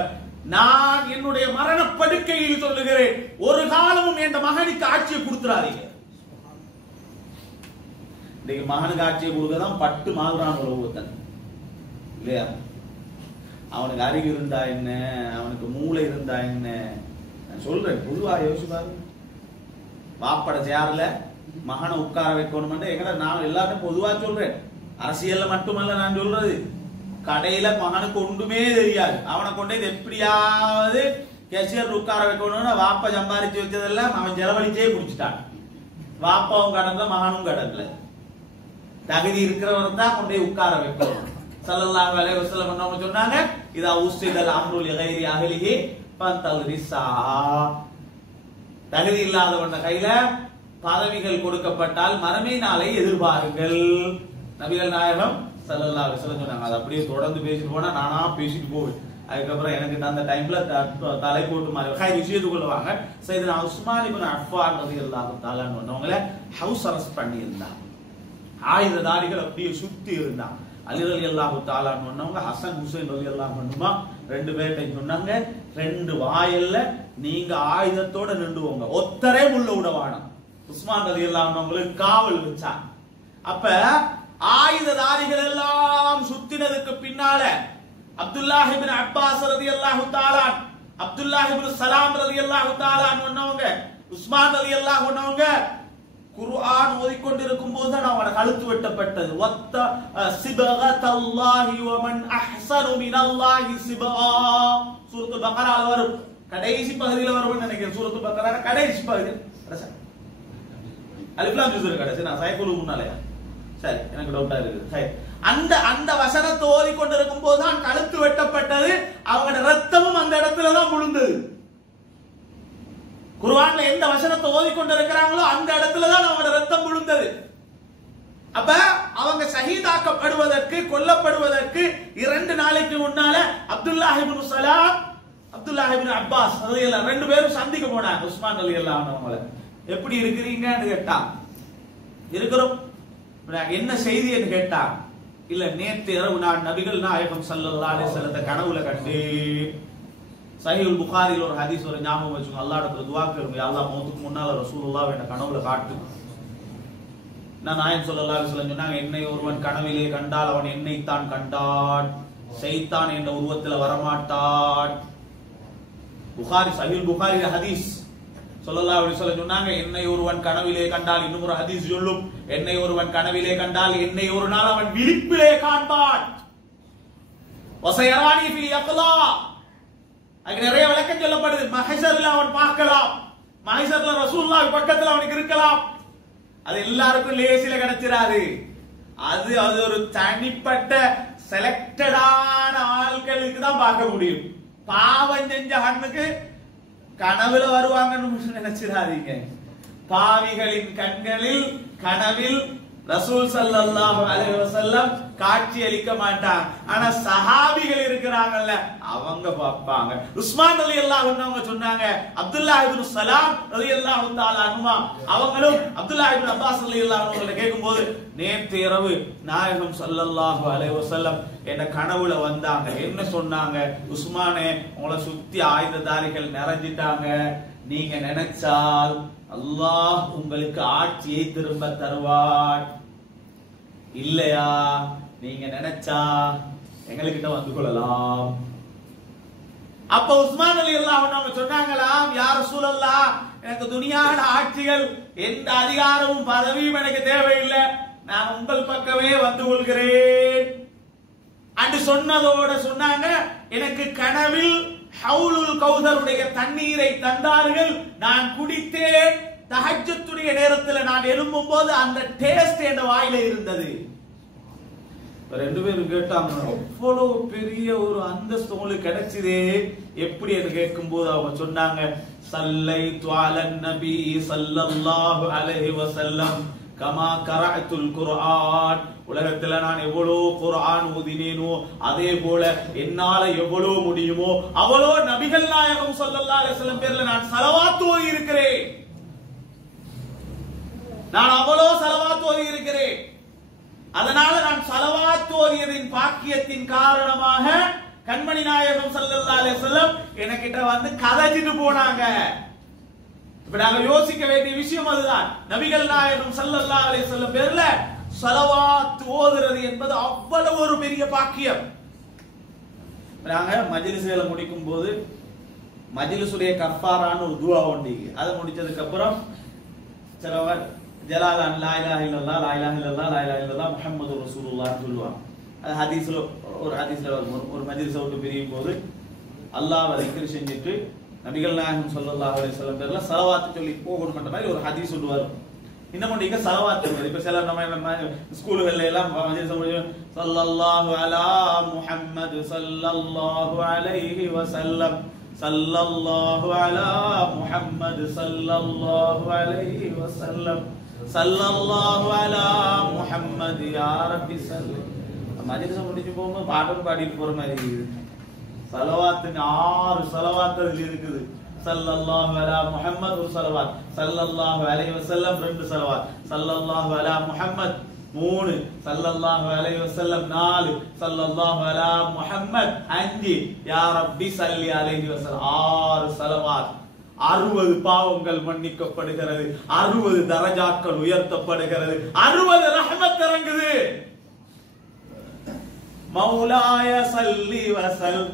நான் என்னுடைய மரணப்படுக்கையில் சொல்லுகிறேன், ஒரு காலமும் என் மகனுக்கு ஆட்சியை கொடுத்துறாதீங்க. இன்னைக்கு மகனுக்கு ஆட்சியை கொடுக்கதான் பட்டு மாறுறான் ஒருத்தன் இல்லையா? அவனுக்கு அறிவு இருந்தா என்ன, அவனுக்கு மூளை இருந்தா என்ன? நான் சொல்றேன், பொதுவா யோசிப்பாரு. வாப்பட சேர்ல மகனை உட்கார வைக்கணும். எங்கட நான் எல்லாரும் பொதுவா சொல்றேன், அரசியல்ல மட்டுமல்ல நான் சொல்றது. கடையில மகனுக்கு ஒன்றுமே தெரியாது, அவனை கொண்டு எப்படியாவது கேசியர் உட்கார வைக்கணும்னு வாப்ப சம்பாதிச்சு வச்சதெல்லாம் அவன் செலவழிச்சே குடிச்சிட்டான். வாப்பாவும் கடன்ல மகனும் கடன்ல. தகுதி இருக்கிறவர் தான் கொண்டு போய் உட்கார வைக்கணும். ஸல்லல்லாஹு அலைஹி வஸல்லம் அவங்க சொன்னாங்க, இதா உஸ்ஸிதல் அம்ரு லிகைரி அஹ்லிஹி ஃபந்தல்ரிஸா. தகுதி இல்லாதவன் கையில பதவிகள் கொடுக்கப்பட்டால் மறுமை நாளை எதிர்பாருங்கள். நபிகள் நாயகம் ஸல்லல்லாஹு அலைஹி வஸல்லம் சொன்னாங்க. அது அப்படியே தொடர்ந்து பேசிட்டு போனா நானா பேசிட்டு போவேன். அதுக்கப்புறம் எனக்கு அந்த டைம்ல தலை போட்டு மாதிரி விஷயத்துக்குள்ள வாங்க. சையதுனா உஸ்மான் இப்னு அஃபான் ரலியல்லாஹு தஆலா அன்ஹுவங்கள ஹவுஸ் அரெஸ்ட் பண்ணி இருந்தாங்க. ஆயுததாரிகள் அப்படியே சுத்தி இருந்தாங்க. அலி ரலியல்லாஹு தஆலா அன்ஹுவங்க ஹசன் ஹுசைன் ரலியல்லாஹு அன்ஹுமா ரெண்டு பேர்ட்டையும் சொன்னாங்க, ரெண்டு வாயில்ல நீங்க ஆயுதத்தோட நின்றுவோங்க, ஒத்தரே முள்ள விடவானம். உஸ்மான் ரலியல்லாஹு அன்ஹுங்களுக்கு காவல் வச்சாங்க. அப்ப ஆயுததாரிகள் எல்லாம் சுத்தினதுக்கு பின்னால அப்துல்லாஹ் இப்னு அப்பாஸ் ரலியல்லாஹு தஆலா, அப்துல்லாஹ் இப்னு சலாம் ரலியல்லாஹு தஆலா அன்ஹுவங்க, உஸ்மான் ரலியல்லாஹு அன்ஹுங்க குர்ஆன் ஓதிக்கொண்டிருக்கும் போது தான் அவன கழுத்து வெட்டப்பட்டது. வத்த சிபகத்தல்லாஹி வமன் அஹ்ஸனு மினல்லாஹி சிபா. சூரத்துல் பக்ரால வரும், கடைசி பகுதியில் வரும்னு நினைக்கிறேன். சூரத்துல் பக்ரால கடைசி பகுதி அலிஃப் லாம் ஜுஸ் கடைசி. நான் சைக்குல் முன்னாலயா சரி, எனக்கு டவுட்டா இருக்குது. சரி, அந்த அந்த வசனத்தை ஓதிக்கொண்டிருக்கும் போது தான் கழுத்து வெட்டப்பட்டது. அவங்களோட ரத்தமும் அந்த இடத்துல தான் விழுந்தது. குர்ஆன்ல எந்த வசனத்தை ஓதிக்கொண்டிருக்கிறாங்களோ அந்த இடத்துல தான் அவங்களோட ரத்தம் விழுந்தது. அப்ப அவங்க ஷஹீதாக்கப்படுவதற்கு, கொல்லப்படுவதற்கு 2 நாளைக்கு முன்னால அப்துல்லாஹ் இப்னு சலாம், அப்துல்லாஹ் இப்னு அப்பாஸ் ரலியல்லாஹு ரெண்டு பேரும் சந்திக்க போனாங்க உஸ்மான் ரலியல்லாஹு அன்ஹுவங்கள. எப்படி இருக்கிறீங்கன்னு கேட்டா, இருக்கிறோம். என்ன செய்தின்னு கேட்டா, இல்ல நேத்து இரவு நான் நபிகள் நாயகம் ஸல்லல்லாஹு அலைஹி வஸல்லத்தை கனவுல கண்டேன். சஹீஹுல் புகாரில ஒரு ஹதீஸ் ஒரு ஞாபகம் வச்சுங்க. அல்லாஹ்விட துஆ கேளுங்க, யா அல்லாஹ் மௌத்துக்கு முன்னால ரசூலுல்லாஹ் என்ன கனவுல காட்டு. நான் நாயகம் ஸல்லல்லாஹு அலைஹி வஸல்லம் சொன்னாங்க, என்னை ஒருவன் கனவிலே கண்டால் அவன் என்னைத்தான் கண்டான், ஷைத்தான் என்ற உருவத்தில் வரமாட்டான். புகாரி, சஹீஹுல் புகாரி ஹதீஸ். ஸல்லல்லாஹு அலைஹி வஸல்லம் சொன்னாங்க, என்னை ஒருவன் கனவிலே கண்டால், இன்னும் ஒரு ஹதீஸ் சொல்லும், என்னை ஒருவன் கனவிலே கண்டால் என்னை ஒரு நாள் அவன் விழிப்பிலே காண்பான். வஸயரானி ஃபீ யக்லா. அதுக்கு நிறைய விளக்கம் சொல்லப்படுது. மஹ்ஷர்ல அவன் பார்க்கலாம், மஹ்ஷர்ல ரசூலுல்லாஹ் பக்கத்துல அவனுக்கு இருக்கலாம். அது எல்லாருக்கும் லேசில கிடைச்சிராது. அது அது ஒரு தனிப்பட்ட செலக்டடான ஆட்களுக்கு தான் பார்க்க முடியும். பாவம் செஞ்ச கண்ணுக்கு கனவுல வருவாங்கன்னு நினைச்சிடாதீங்க. பாவிகளின் கண்களில் கனவில் ரசூல் ஸல்லல்லாஹு அலைஹி வஸல்லம் காட்சி அளிக்க மாட்டாங்க. ஆனா சஹாபிகள் இருக்கிறாங்கல்ல, அவங்க பார்ப்பாங்க. உஸ்மான் ரலியல்லாஹு அன்ஹு சொன்னாங்க, அப்துல்லாஹ் இப்னு சலாம் ரலியல்லாஹு தஆலா அன்ஹுமா அவங்களும் அப்துல்லாஹ் இப்னு அப்பாஸ் ரலியல்லாஹு அன்ஹு கேட்கும்போது, நேற்று இரவு நாயகம் ஸல்லல்லாஹு அலைஹி வஸல்லம் என்ன கனவுல வந்தாங்க. என்ன சொன்னாங்க? உஸ்மானே, உங்களை சுத்தி ஆயுததாரிகள் நிறைஞ்சிட்டாங்க. நீங்க நினைச்சால் அல்லாஹ் உங்களுக்கு ஆட்சியை திரும்ப தருவார். இல்லையா, நீங்க நினைச்சா எங்ககிட்ட வந்து கொள்ளலாம். அப்ப உஸ்மான் ரலியல்லாஹு அன்ஹு சொன்னாங்களாம், யா ரசூலல்லாஹ், எனக்கு துனியாட ஆட்சிகள் எந்த அதிகாரமும் பதவியும் எனக்கு தேவையில்லை, நான் உங்கள் பக்கமே வந்து கொள்கிறேன் என்று சொன்னதோட சொன்னாங்க, எனக்கு கனவில் ஹவுலுல் கௌதருடைய தண்ணீரை தந்தார்கள், நான் குடித்தேன். தஹஜ்ஜுடைய நேரத்தில் நான் எழும்பும் போது அந்த டேஸ்ட் என் வாயில இருந்தது. ரெண்டு பேரும் கேட்டாங்க, அவ்வளவு பெரிய ஒரு அந்தஸ்து உங்களுக்கு கிடைச்சதே எப்படி என்று கேட்கும் போது அவங்க சொன்னாங்க, ஸல்லைத்து அலன் நபி ஸல்லல்லாஹு அலைஹி வஸல்லம் கமா கரஅத்துல் குர்ஆன். உலகத்துல நான் எவ்வளவு குர்ஆன் ஓதினேனோ அதே போல என்னால எவ்வளவு முடியுமோ அவ்வளோ நபிகள் நாயகம் ஸல்லல்லாஹு அலைஹி வஸல்லம் பேர்ல நான் ஸலவாத் ஓதி இருக்கிறேன். நான் அவ்வளோ ஸலவாத் ஓதி இருக்கிறேன். அதனால நான் ஸலவாத் ஓதியதின் பாக்கியத்தின் காரணமாக கண்மணி நாயகம் ஸல்லல்லாஹு அலைஹி வஸல்லம் எனக்கிட்ட வந்து கதச்சிட்டு போனாங்க. இப்ப நாங்க யோசிக்க வேண்டிய விஷயம் அதுதான். நபிகள் நாயகம் ஸல்லல்லாஹு அலைஹி வஸல்லம் பேர்ல ஸலவாத் ஓதுறது என்பது அவ்வளவு ஒரு பெரிய பாக்கியம். நாங்க மஜ்லிஸ்ல முடிக்கும் போது மஜ்லிஸுடைய கஃபாரான ஒரு துஆ உண்டு. அதை முடிச்சதுக்கு அப்புறம் சிலவர் ஜலாலன் லா இலாஹ இல்லல்லாஹ் லா இலாஹ இல்லல்லாஹ் லா இலாஹ இல்லல்லாஹ் முஹம்மதுர் ரசூலுல்லாஹ் சொல்லுவாங்க. அது ஹதீஸ்ல ஒரு மஜ்லிஸை விட்டு பிரியும் போது அல்லாஹ்வை திக்ர் செஞ்சுட்டு நபிகள் நாயகம் ஸல்லல்லாஹு அலைஹி வஸல்லம் பேர்ல ஸலவாத் சொல்லி போகணும்ன்ற மாதிரி ஒரு ஹதீஸ் சொல்லுவார். இன்னும் நீங்க ஸலவாத் இருக்குது. இப்ப சில நம்ம ஸ்கூல்கள்ல எல்லாம் ஸல்லல்லாஹு அலா முஹம்மது ஸல்லல்லாஹு அலைஹி வஸல்லம் ஸல்லல்லாஹு அலா முஹம்மது ஸல்லல்லாஹு அலைஹி வஸல்லம் ஸல்லல்லாஹு அலா முஹம்மது யா ரப்பி ஸல்லி. மஜ்லிஸ் முடிஞ்சு போகும்போது பாட்டு பாடிட்டு போற மாதிரி இருக்குது. ஸலவாத்துக்கு 6 ஸலவாத் அதுல இருக்குது. ஸல்லல்லாஹு அலா முஹம்மத் ஒரு ஸலவாத், ஸல்லல்லாஹு அலைஹி வஸல்லம் 2 ஸலவாத், ஸல்லல்லாஹு அலா முஹம்மத் 3, ஸல்லல்லாஹு அலைஹி வஸல்லம் 4, ஸல்லல்லாஹு அலா முஹம்மத் 5, யா ரப்பி ஸல்லி அலைஹி வஸல்லம் 6 ஸலவாத். 60 பாவங்கள் மன்னிக்கப்படுகிறது, 60 தரஜாக்கள் உயர்த்தப்படுகிறது, 60 ரஹ்மத் இறங்குது. மௌலாய ஸல்லி வஸல்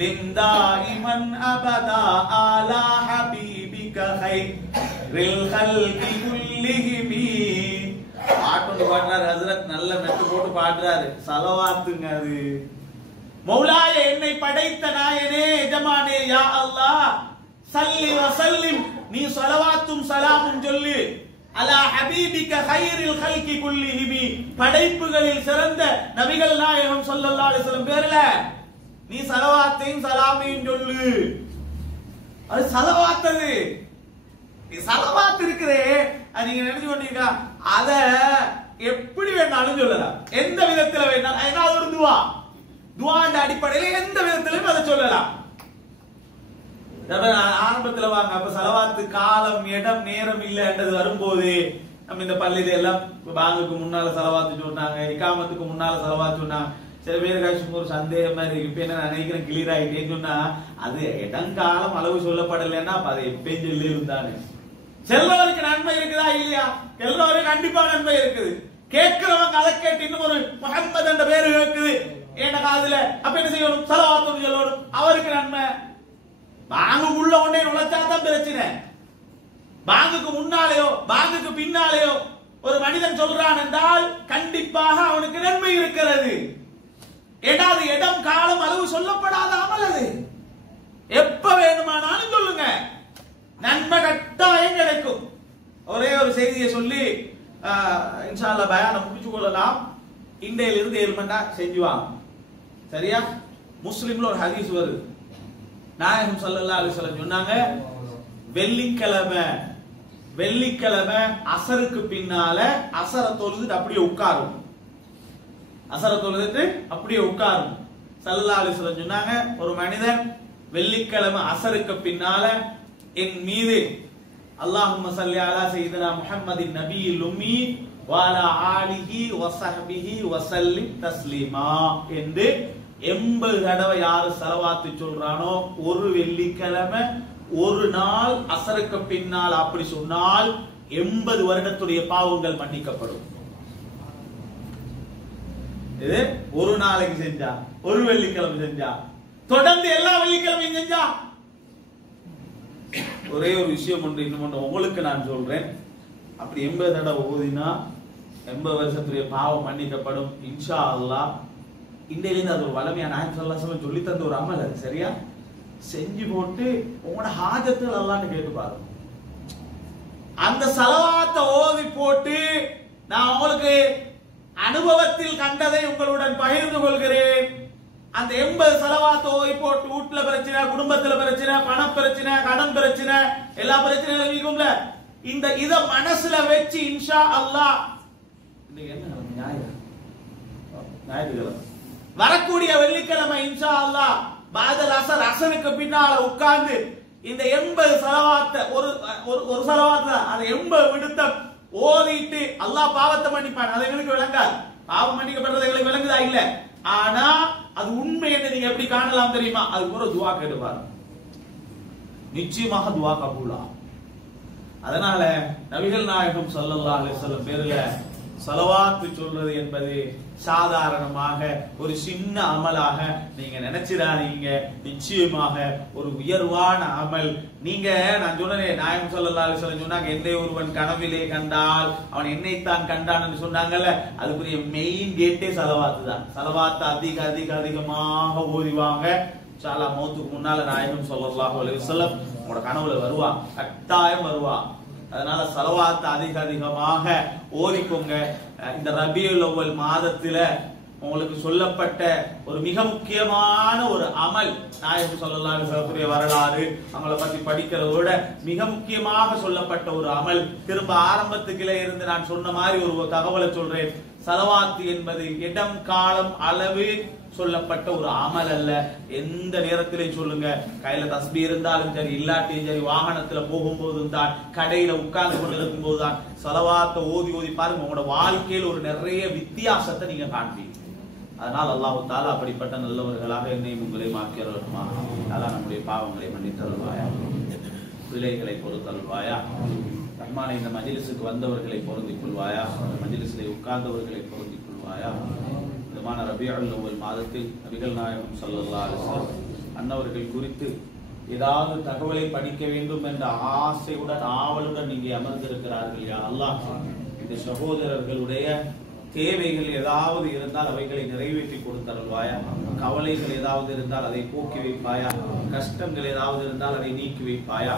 லிந்தாயிமன் அபதா அலா ஹபீபிக கைரில் கல்கி குல்லிஹிமி. பாட்டு பாடுறாரு ஹஸ்ரத், நல்ல மெட்டு போட்டு பாடுறாரு. ஸலவாத்துங்க அது. மௌலாய என்னை படைத்த நாயனே எஜமானே யா அல்லாஹ் ஸல்லி வஸல்லிம், நீ ஸலவாத்தும் ஸலாமும் சொல்லு அலா ஹபீபிக கைரில் கல்கி குல்லிஹிமி, படைப்புகளில் சிறந்த நபிகள் நாயகம் ஸல்லல்லாஹு அலைஹி வஸல்லம் பேர்ல நீ ஸலவாத்தையும் ஸலாமையும் சொல்லு. அது ஸலவாத். அது ஸலவாத் இருக்குதே, நீங்க நினைச்சு கொண்டீங்க அத எப்படி வேணாலும் சொல்லலாம், எந்த விதத்துல வேணாலும். ஏதாவது ஒரு துவா, துவாண்ட அடிப்படையில் எந்த விதத்திலும் அதை சொல்லலாம். ஆரம்பத்துல வாங்க அப்ப ஸலவாத்து காலம் இடம் நேரம் இல்லைன்றது வரும்போது நம்ம இந்த பள்ளியில எல்லாம் பாங்குக்கு முன்னால ஸலவாத்து சொன்னாங்க, இகாமத்துக்கு முன்னால ஸலவாத்து சொன்னாங்க. சில பேருக்கு ஒரு சந்தேகம் மாதிரி இப்ப என்ன நினைக்கிறேன் கிளியர் ஆகிட்டேன்னு சொன்னா அது இடங்காலம் அளவு சொல்லப்படலைன்னா அப்ப அதை எப்பயும் சொல்லி இருந்தானே. செல்றவருக்கு நன்மை இருக்குதா இல்லையா? செல்றவருக்கு கண்டிப்பா நன்மை இருக்குது. கேட்கிறவங்க அதை கேட்டு இன்னும் ஒரு முஹம்மது என்ற பேரு கேட்குது என்ன காதுல, அப்ப என்ன செய்யணும்? ஸலவாத்து சொல்லணும், அவருக்கு நன்மை. பாங்குக்குள்ள ஒன்றே நுழைச்சாதான் பிரச்சனை. பாங்குக்கு முன்னாலேயோ பாங்குக்கு பின்னாலேயோ ஒரு மனிதன் சொல்றான் என்றால் கண்டிப்பாக அவனுக்கு நன்மை இருக்கிறது. ஏதாவது இடம் காலம் அளவு சொல்லப்படாத அமல் அது. எப்ப வேணுமானாலும் சொல்லுங்க, நன்மை கட்டாயம் கிடைக்கும். ஒரே ஒரு செய்தியை சொல்லி இன்ஷா அல்லாஹ் பயானை முடிச்சு கொள்ளலாம். இன்றையில இருந்து 7 மணி நேரம் செஞ்சுவாங்க. சரியா? முஸ்லிம்ல ஒரு ஹதீஸ் வருது. நாயகம் ஸல்லல்லாஹு அலைஹி வஸல்லம் சொன்னாங்க, வெள்ளிக்கிழமை அசருக்கு பின்னால அசர தொழுது அப்படியே உட்காரும். அசர தொழுது அப்படியே உட்காரும். ஸல்லல்லாஹு அலைஹி வஸல்லம் சொன்னாங்க, ஒரு மனிதன் வெள்ளிக்கிழமை அசருக்கு பின்னால என் மீது அல்லாஹும்ம ஸல்லி அலா சய்யிதினா முஹம்மதின் நபியில் உம்மி வ அலா ஆலிஹி வ ஸஹ்பிஹி வ ஸல்லிம் தஸ்லீமா என்று 80 தடவை யாரு ஸலவாத்து சொல்றானோ ஒரு வெள்ளிக்கிழமை ஒரு நாள் அசருக்கு பின்னால் அப்படி சொன்னால் 80 வருடத்துடைய பாவங்கள் மன்னிக்கப்படும். இது ஒரு நாளைக்கு செஞ்சா, ஒரு வெள்ளிக்கிழமை செஞ்சா, தொடர்ந்து எல்லா வெள்ளிக்கிழமையும் செஞ்சா. ஒரே ஒரு விஷயம் ஒன்று இன்னும் உங்களுக்கு நான் சொல்றேன். அப்படி 80 தடவை ஓதினா 80 வருஷத்துடைய பாவம் மன்னிக்கப்படும் இன்ஷா அல்லாஹ். இன்றையிலிருந்து அது ஒரு வளமையான நாயகம் ஸல்லல்லாஹு அலைஹி வஸல்லம் சொல்லி தந்த ஒரு அமல். அது சரியா செஞ்சு போட்டு உங்களோட ஹாஜத்துகள் அல்லாஹ்னு கேட்டு பாருங்க. அந்த ஸலவாத்தை ஓதி போட்டு நான் உங்களுக்கு அனுபவத்தில் கண்டதை உங்களுடன் பகிர்ந்து கொள்கிறேன். அந்த 80 ஸலவாத்தை ஓதி போட்டு வீட்டுல பிரச்சனை, குடும்பத்துல பிரச்சனை, பண பிரச்சனை, கடன் பிரச்சனை, எல்லா பிரச்சனைகளும் இருக்கும்ல. இந்த இத மனசுல வச்சு இன்ஷா அல்லாஹ் இன்னைக்கு என்ன ஞாயிற்றுக்கிழமை வரக்கூடிய வெள்ளிக்கிழமை இன்ஷா அல்லாஹ் பாதல் அசர் அசருக்கு பின்னால உட்கார்ந்து இந்த 80 ஸலவாத்தை ஒரு ஸலவாத் தான், அது 80 விடுத்தம் ஓதிட்டு அல்லாஹ் பாவத்தை மன்னிப்பான். அது எங்களுக்கு விளங்காது, பாவம் மன்னிக்கப்படுறது எங்களுக்கு விளங்குதா இல்ல. ஆனா அது உண்மை என்று நீங்க எப்படி காணலாம் தெரியுமா? அதுக்கு ஒரு துவா கேட்டுப்பாரு, நிச்சயமாக துவா கபூலா. அதனால நபிகள் நாயகம் ஸல்லல்லாஹு அலைஹி வஸல்லம் பேர்ல ஸலவாத்து சொல்றது என்பது சாதாரணமாக ஒரு சின்ன அமலாக நீங்க நினைச்சிடாதீங்க. நிச்சயமாக ஒரு உயர்வான அமல். நீங்க நான் சொன்னேன், நாயகம் ஸல்லல்லாஹு அலைஹி வஸல்லம் சொன்னாங்க, என்னை ஒருவன் கனவிலே கண்டால் அவன் என்னைத்தான் கண்டான்னு சொன்னாங்கல்ல. அதுக்குரிய மெயின் கேட்டே ஸலவாத்து தான். ஸலவாத்து அதிகமாக ஓதிவாங்க. இன்ஷா அல்லாஹ் மௌத்துக்கு முன்னால நாயகம் ஸல்லல்லாஹு அலைஹி வஸல்லம் உங்களோட கனவுல வருவா, கட்டாயம் வருவா. அதனால ஸலவாத் அதிகமாக ஓதிக்கோங்க. இந்த ரபியுல் அவ்வல் மாதத்துல உங்களுக்கு சொல்லப்பட்ட ஒரு மிக முக்கியமான ஒரு அமல், நாயகம் ஸல்லல்லாஹு அலைஹி வஸல்லம் வரலாறு அவங்கள பத்தி படிக்கிறதோட மிக முக்கியமாக சொல்லப்பட்ட ஒரு அமல். திரும்ப ஆரம்பத்துக்குள்ள இருந்து நான் சொன்ன மாதிரி ஒரு தகவலை சொல்றேன். ஸலவாத் என்பது இடம் காலம் அளவு சொல்லப்பட்ட ஒரு அமல் அல்ல. எந்த நேரத்திலையும் சொல்லுங்க. கையில தஸ்பீஹ் இருந்தாலும் சரி, இல்லாட்டியும் சரி, வாகனத்துல போகும்போதும் தான், கடையில உட்கார்ந்து கொண்டிருக்கும் போதுதான் ஸலவாத்தை ஓதி ஓதி பாருங்க. உங்களோட வாழ்க்கையில் ஒரு நிறைய வித்தியாசத்தை நீங்க காண்பீங்க. அதனால் அல்லாஹ் தஆலா அப்படிப்பட்ட நல்லவர்களாக என்னையும் உங்களையும் ஆக்கியருள்வாயா. அல்லாஹ் நம்முடைய பாவங்களை மன்னித்தருள்வாயா, பிழைகளை பொறுத்தருள்வாயா. ரஹ்மானே, இந்த மஜ்லிஸுக்கு வந்தவர்களை பொருந்திக் கொள்வாயா, இந்த மஜ்லிஸிலே உட்கார்ந்தவர்களை பொருந்திக் கொள்வாயா. இதமான ரபியுல் அவ்வல் மாதத்தில் நபிகள் நாயகம் ஸல்லல்லாஹு அலைஹி வஸல்லம் அன்னவர்கள் குறித்து ஏதாவது தகவலை படிக்க வேண்டும் என்ற ஆசையுடன் ஆவலுடன் நீங்க அமர்ந்திருக்கிறார்கள். யா அல்லாஹ், இந்த சகோதரர்களுடைய தேவைகள் ஏதாவது இருந்தால் அவைகளை நிறைவேற்றி கொடுத்தருள்வாயா. கவலைகள் ஏதாவது இருந்தால் அதை போக்கி வைப்பாயா. கஷ்டங்கள் ஏதாவது இருந்தால் அதை நீக்கி வைப்பாயா.